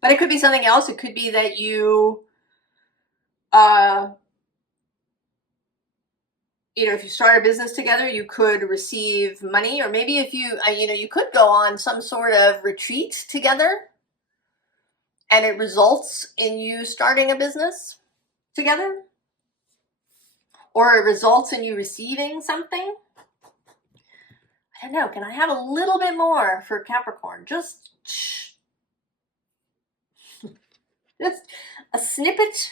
But it could be something else. It could be that you, if you start a business together, you could receive money. Or maybe if you, you could go on some sort of retreat together. And it results in you starting a business together. Or it results in you receiving something. I don't know. Can I have a little bit more for Capricorn? Just a snippet.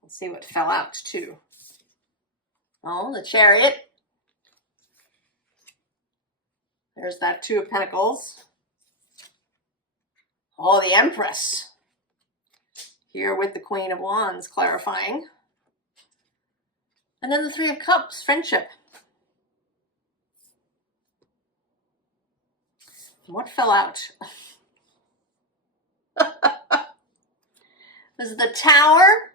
Let's see what fell out too. Oh, the Chariot. There's that Two of Pentacles. Oh, the Empress. Here with the Queen of Wands clarifying. And then the Three of Cups, friendship. What fell out? This is the Tower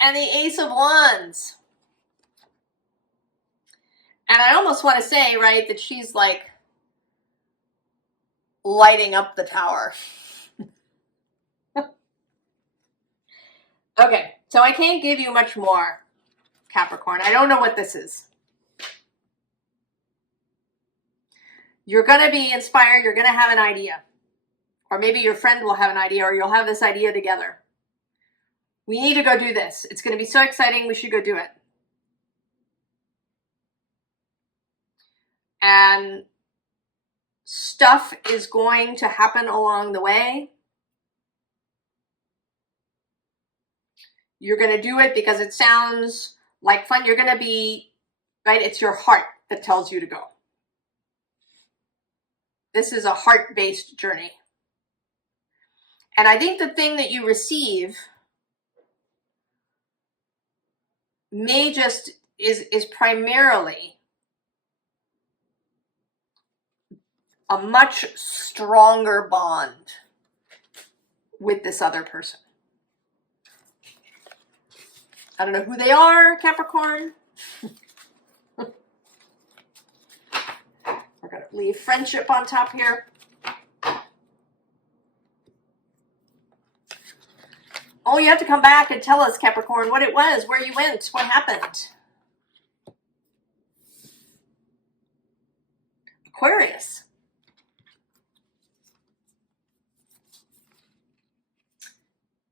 and the Ace of Wands. And I almost want to say, right, that she's like lighting up the tower. Okay, so I can't give you much more, Capricorn. I don't know what this is. You're going to be inspired. You're going to have an idea. Or maybe your friend will have an idea, or you'll have this idea together. We need to go do this. It's going to be so exciting. We should go do it. and stuff is going to happen along the way. You're going to do it because it sounds like fun. You're going to be, right? It's your heart that tells you to go. This is a heart-based journey. And I think the thing that you receive may just is primarily a much stronger bond with this other person. I don't know who they are, Capricorn. We're going to leave friendship on top here. Oh, you have to come back and tell us, Capricorn, what it was, where you went, what happened. Aquarius.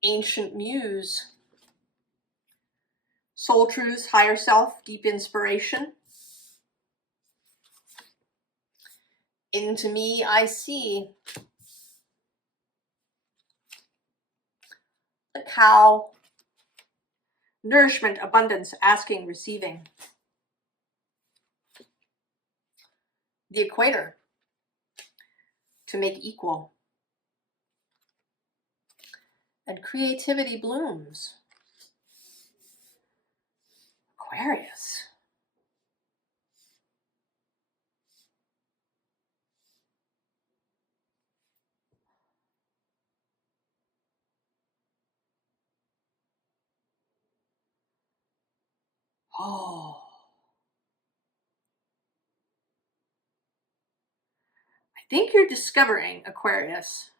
Ancient muse. Soul truths, higher self, deep inspiration. Into me I see. The cow. Nourishment, abundance, asking, receiving. The equator. To make equal. And creativity blooms. Aquarius. Oh. I think you're discovering, Aquarius,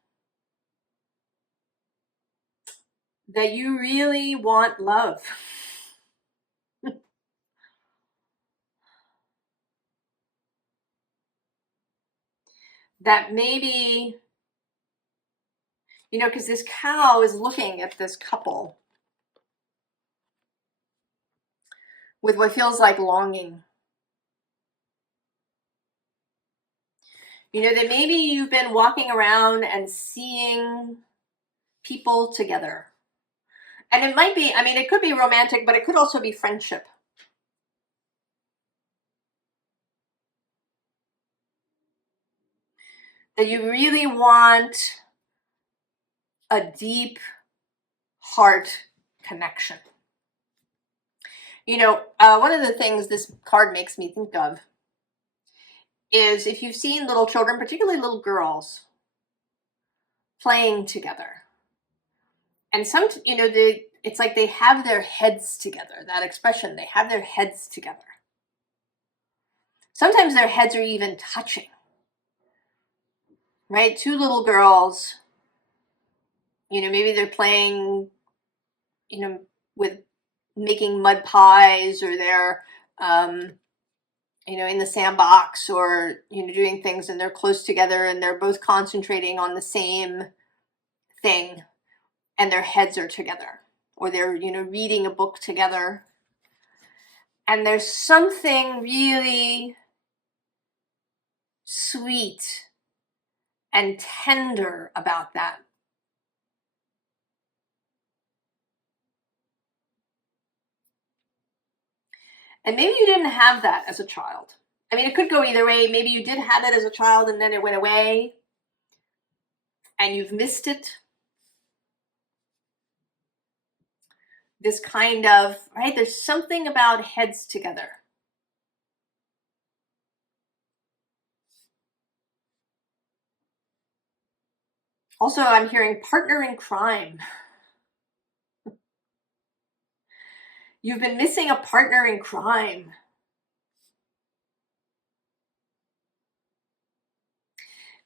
that you really want love. That maybe, you know, because this cow is looking at this couple with what feels like longing. You know, that maybe you've been walking around and seeing people together. And it might be, I mean, it could be romantic, but it could also be friendship. That you really want a deep heart connection. You know, one of the things this card makes me think of is if you've seen little children, particularly little girls, playing together. And some, you know, it's like they have their heads together, that expression, they have their heads together. Sometimes their heads are even touching, right? Two little girls, you know, maybe they're playing, you know, with making mud pies, or they're, you know, in the sandbox, or, you know, doing things, and they're close together and they're both concentrating on the same thing, and their heads are together, or they're, you know, reading a book together. And there's something really sweet and tender about that. And maybe you didn't have that as a child. I mean, it could go either way. Maybe you did have it as a child and then it went away and you've missed it. This kind of, right? There's something about heads together. Also, I'm hearing partner in crime. You've been missing a partner in crime.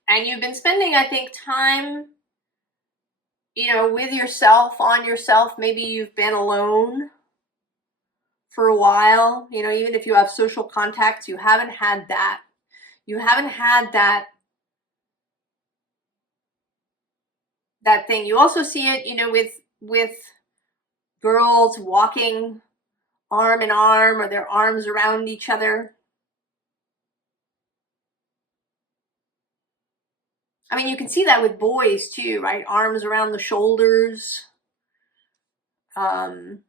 And you've been spending, I think, time, you know, with yourself, on yourself. Maybe you've been alone for a while. You know, even if you have social contacts, you haven't had that. You haven't had that thing. You also see it, you know, with girls walking arm in arm, or their arms around each other. I mean, you can see that with boys too, right? Arms around the shoulders. Kind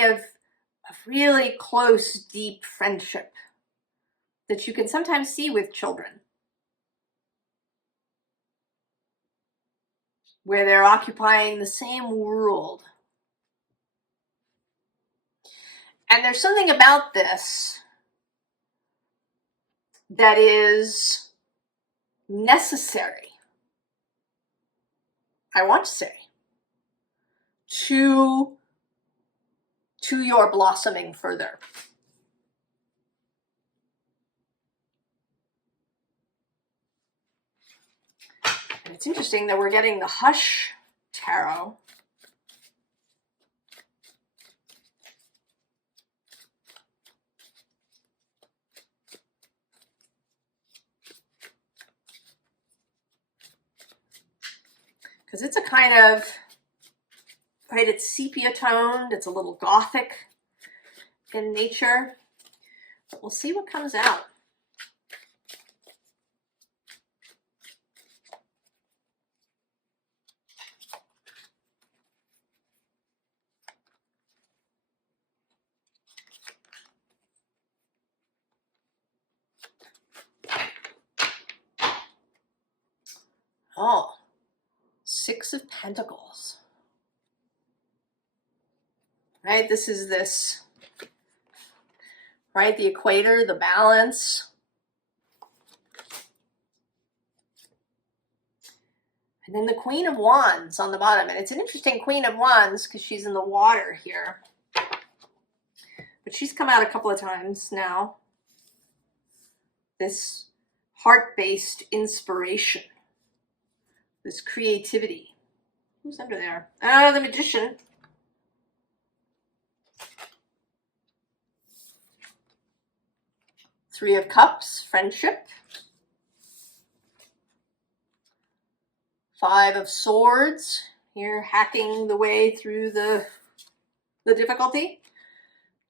of a really close, deep friendship that you can sometimes see with children, where they're occupying the same world. And there's something about this that is necessary, I want to say, to your blossoming further. And it's interesting that we're getting the Hush Tarot. Because it's a kind of, right, it's sepia toned, it's a little gothic in nature. But we'll see what comes out. Oh, Six of Pentacles. Right, this is this, right, the equator, the balance. And then the Queen of Wands on the bottom. And it's an interesting Queen of Wands because she's in the water here. But she's come out a couple of times now. This heart-based inspiration. This creativity. Who's under there? Oh, the Magician. Three of Cups, friendship. Five of Swords. Here, hacking the way through the difficulty.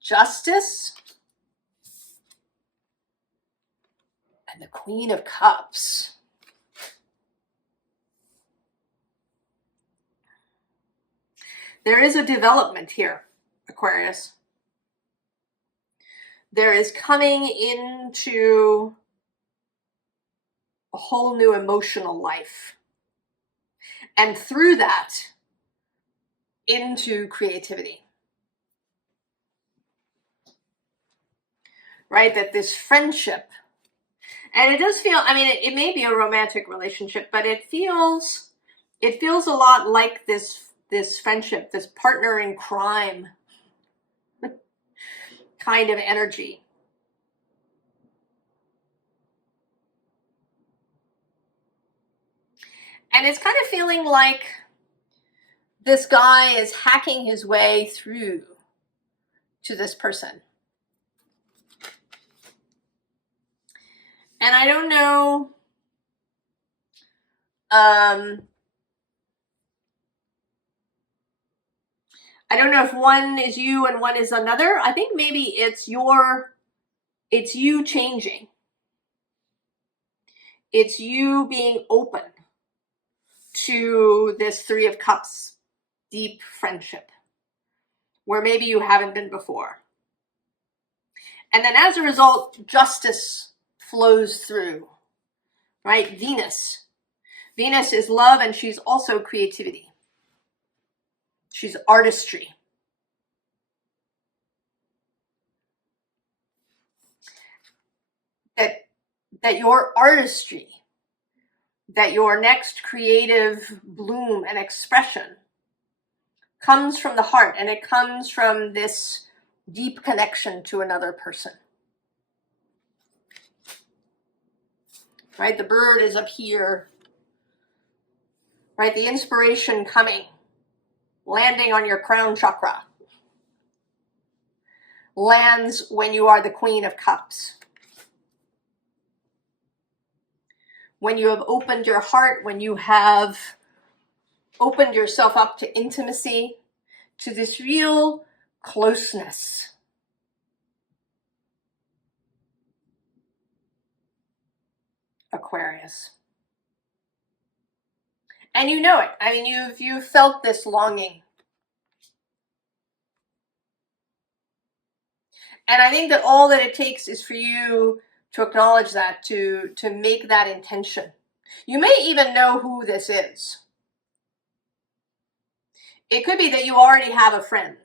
Justice. And the Queen of Cups. There is a development here, Aquarius. There is coming into a whole new emotional life. And through that, into creativity. Right? That this friendship, and it does feel, I mean, it may be a romantic relationship, but it feels a lot like this friendship, this partner in crime kind of energy. And it's kind of feeling like this guy is hacking his way through to this person. And I don't know, I don't know if one is you and one is another. I think maybe it's you changing. It's you being open to this Three of Cups deep friendship where maybe you haven't been before. And then as a result, justice flows through, right? Venus is love, and she's also creativity. She's artistry. That your artistry, that your next creative bloom and expression comes from the heart, and it comes from this deep connection to another person. Right? The bird is up here. Right? The inspiration coming, landing on your crown chakra, lands when you are the Queen of Cups. When you have opened your heart, when you have opened yourself up to intimacy, to this real closeness. Aquarius. And you know it. I mean, you've felt this longing. And I think that all that it takes is for you to acknowledge that, to make that intention. You may even know who this is. It could be that you already have a friend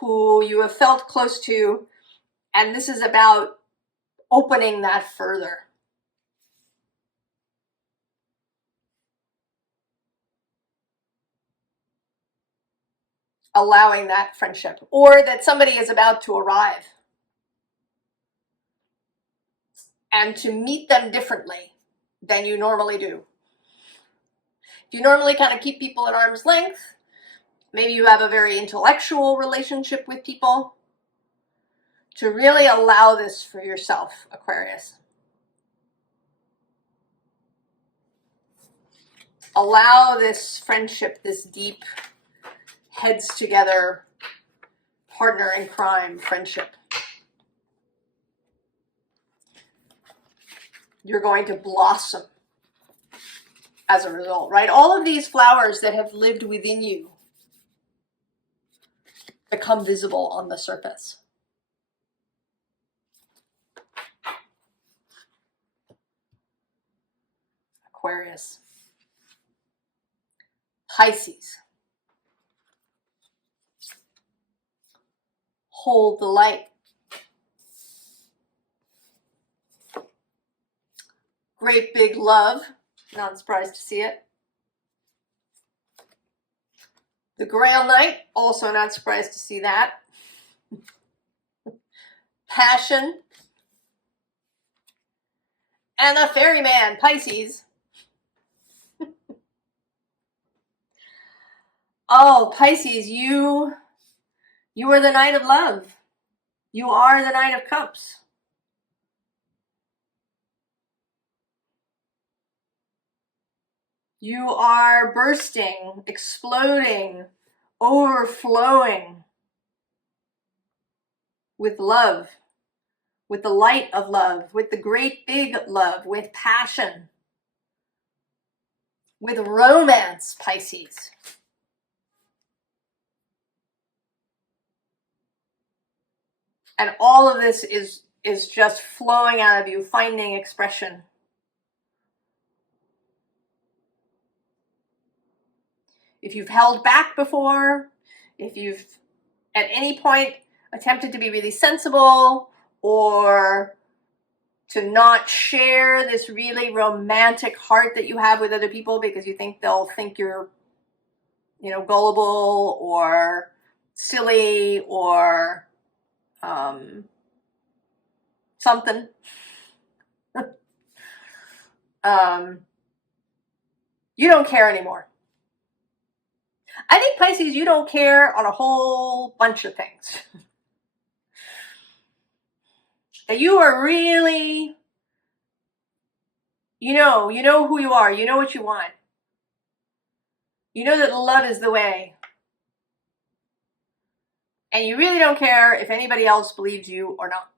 who you have felt close to, and this is about opening that further. Allowing that friendship, or that somebody is about to arrive, and to meet them differently than you normally do. If you normally kind of keep people at arm's length, maybe you have a very intellectual relationship with people, to really allow this for yourself, Aquarius. Allow this friendship, this deep, heads together, partner in crime friendship. You're going to blossom as a result, right? All of these flowers that have lived within you become visible on the surface. Aquarius. Pisces. Hold the light. Great big love. Not surprised to see it. The Grail Knight. Also not surprised to see that. Passion. And the Ferryman, Pisces. Oh, Pisces, you are the Knight of Love. You are the Knight of Cups. You are bursting, exploding, overflowing with love, with the light of love, with the great big love, with passion, with romance, Pisces. And all of this is just flowing out of you, finding expression. If you've held back before, if you've at any point attempted to be really sensible, or to not share this really romantic heart that you have with other people because you think they'll think you're, gullible or silly or something. You don't care anymore. I think, Pisces, you don't care on a whole bunch of things. That you are really, you know who you are. You know what you want. You know that love is the way. And you really don't care if anybody else believes you or not.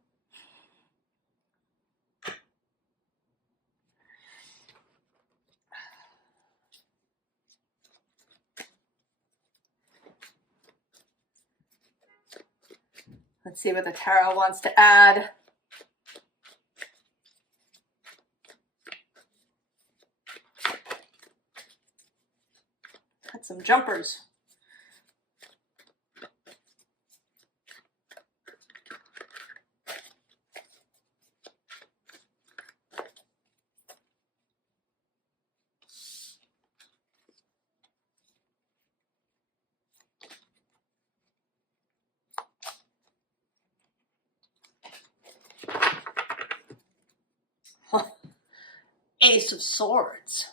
Let's see what the tarot wants to add. Got some jumpers. Ace of Swords.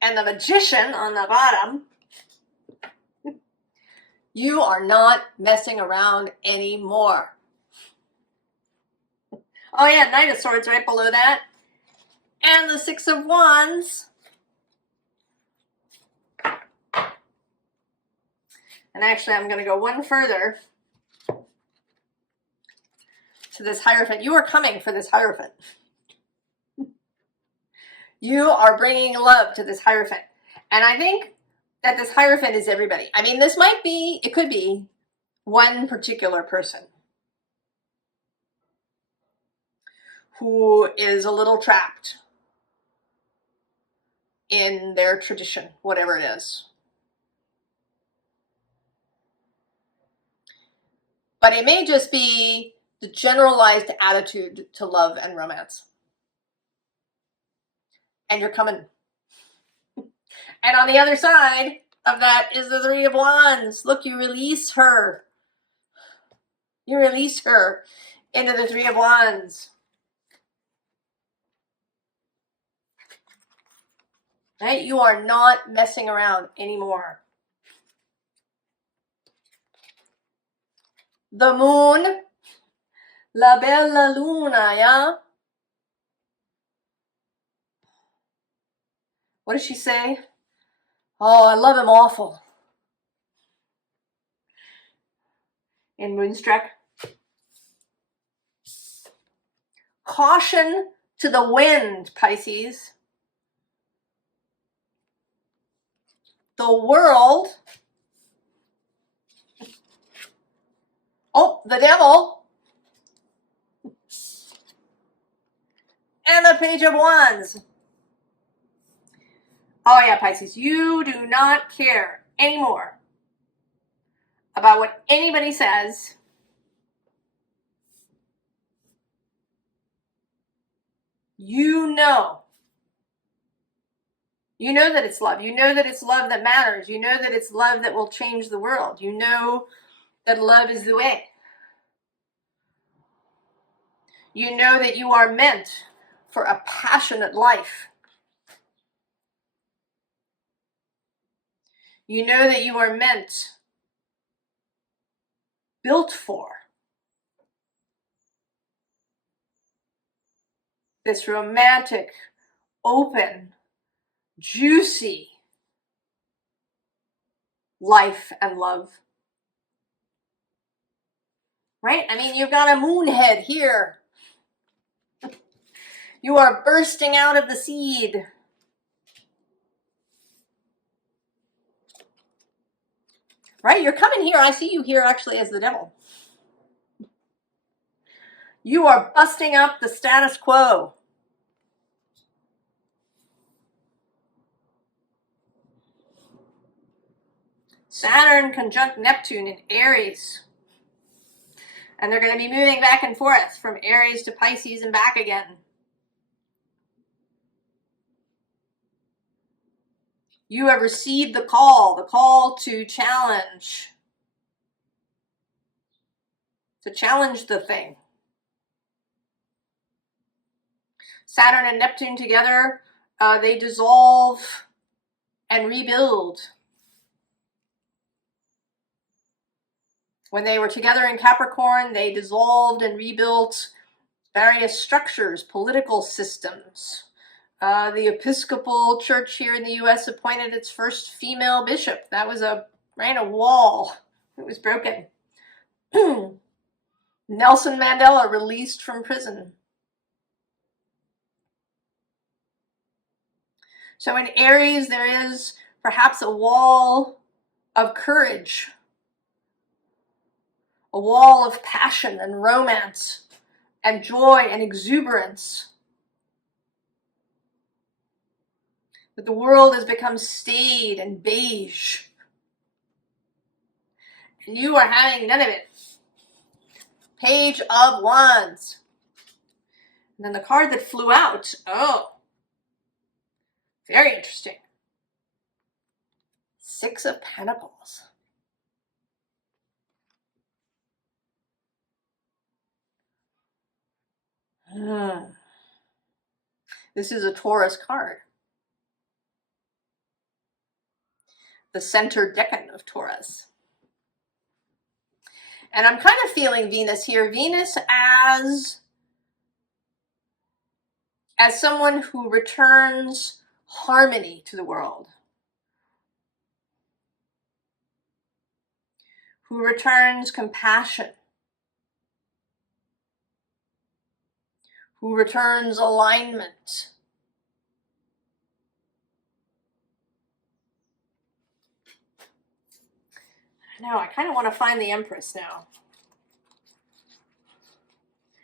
And the Magician on the bottom. You are not messing around anymore. Oh yeah, Knight of Swords right below that. And the Six of Wands. And actually, I'm going to go one further. to this Hierophant. You are coming for this Hierophant. You are bringing love to this Hierophant. And I think that this Hierophant is everybody. I mean, this might be, it could be one particular person who is a little trapped in their tradition, whatever it is. But it may just be the generalized attitude to love and romance. And you're coming. And on the other side of that is the Three of Wands. Look, you release her. You release her into the Three of Wands. Right? You are not messing around anymore. The Moon. La Bella Luna, yeah? What does she say? Oh, I love him awful. In Moonstruck. Caution to the wind, Pisces. The world. Oh, the Devil. And the Page of Wands. Oh yeah, Pisces, you do not care anymore about what anybody says. You know that it's love. You know that it's love that matters. You know that it's love that will change the world. You know that love is the way. You know that you are meant for a passionate life. You know that you are meant, built for this romantic, open, juicy life and love. Right? I mean, you've got a moon head here. You are bursting out of the seed. Right? You're coming here. I see you here actually as the Devil. You are busting up the status quo. Saturn conjunct Neptune in Aries. And they're going to be moving back and forth from Aries to Pisces and back again. You have received the call to challenge. To challenge the thing. Saturn and Neptune together, they dissolve and rebuild. When they were together in Capricorn, they dissolved and rebuilt various structures, political systems. The Episcopal Church here in the U.S. appointed its first female bishop. That was a wall. It was broken. Nelson Mandela released from prison. So in Aries, there is perhaps a wall of courage, a wall of passion and romance and joy and exuberance. But the world has become staid and beige. And you are having none of it. Page of Wands. And then the card that flew out. Oh. Very interesting. Six of Pentacles. This is a Taurus card. The center decan of Taurus. And I'm kind of feeling Venus here. Venus as someone who returns harmony to the world. Who returns compassion. who returns alignment. Now, I kind of want to find the Empress now.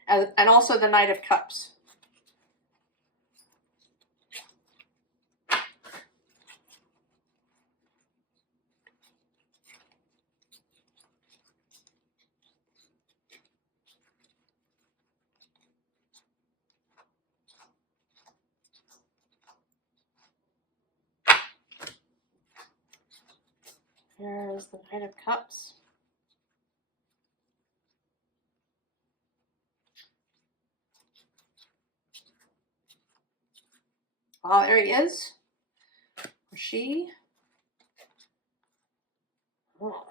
And also the Knight of Cups. There's the Knight of Cups. Oh, there he is. Or she. Oh.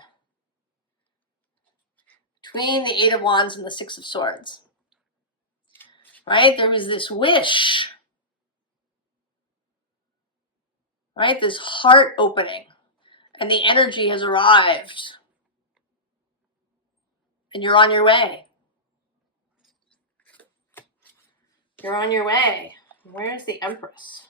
Between the Eight of Wands and the Six of Swords. Right? There was this wish. Right? This heart opening. And the energy has arrived. And you're on your way. You're on your way. Where's the Empress?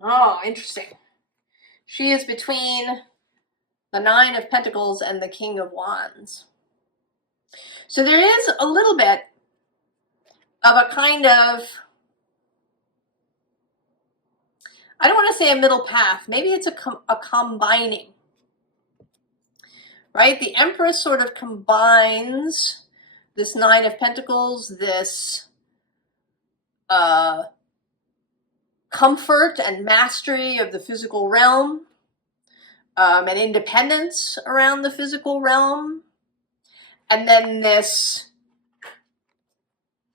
Oh, interesting. She is between the Nine of Pentacles and the King of Wands. So there is a little bit of a kind of, I don't want to say a middle path. Maybe it's a combining. Right? The Empress sort of combines this Nine of Pentacles, this comfort and mastery of the physical realm, and independence around the physical realm, and then this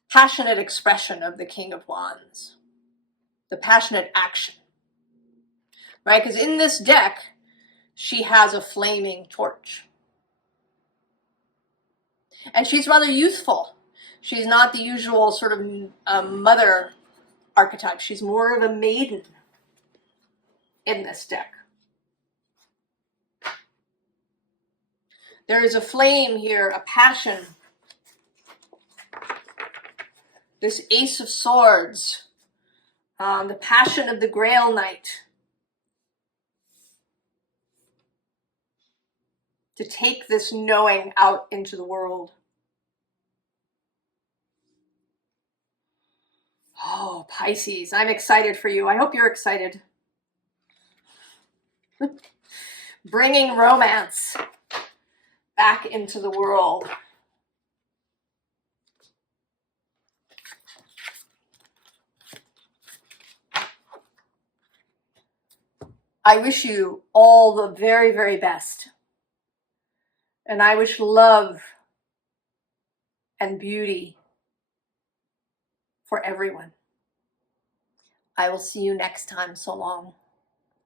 passionate expression of the King of Wands, the passionate action, right? Because in this deck, she has a flaming torch. And she's rather youthful. She's not the usual sort of mother archetype. She's more of a maiden in this deck. There is a flame here, a passion. This Ace of Swords, the passion of the Grail Knight. To take this knowing out into the world. Oh, Pisces, I'm excited for you. I hope you're excited. Bringing romance back into the world. I wish you all the very, very best. And I wish love and beauty for everyone. I will see you next time. So long.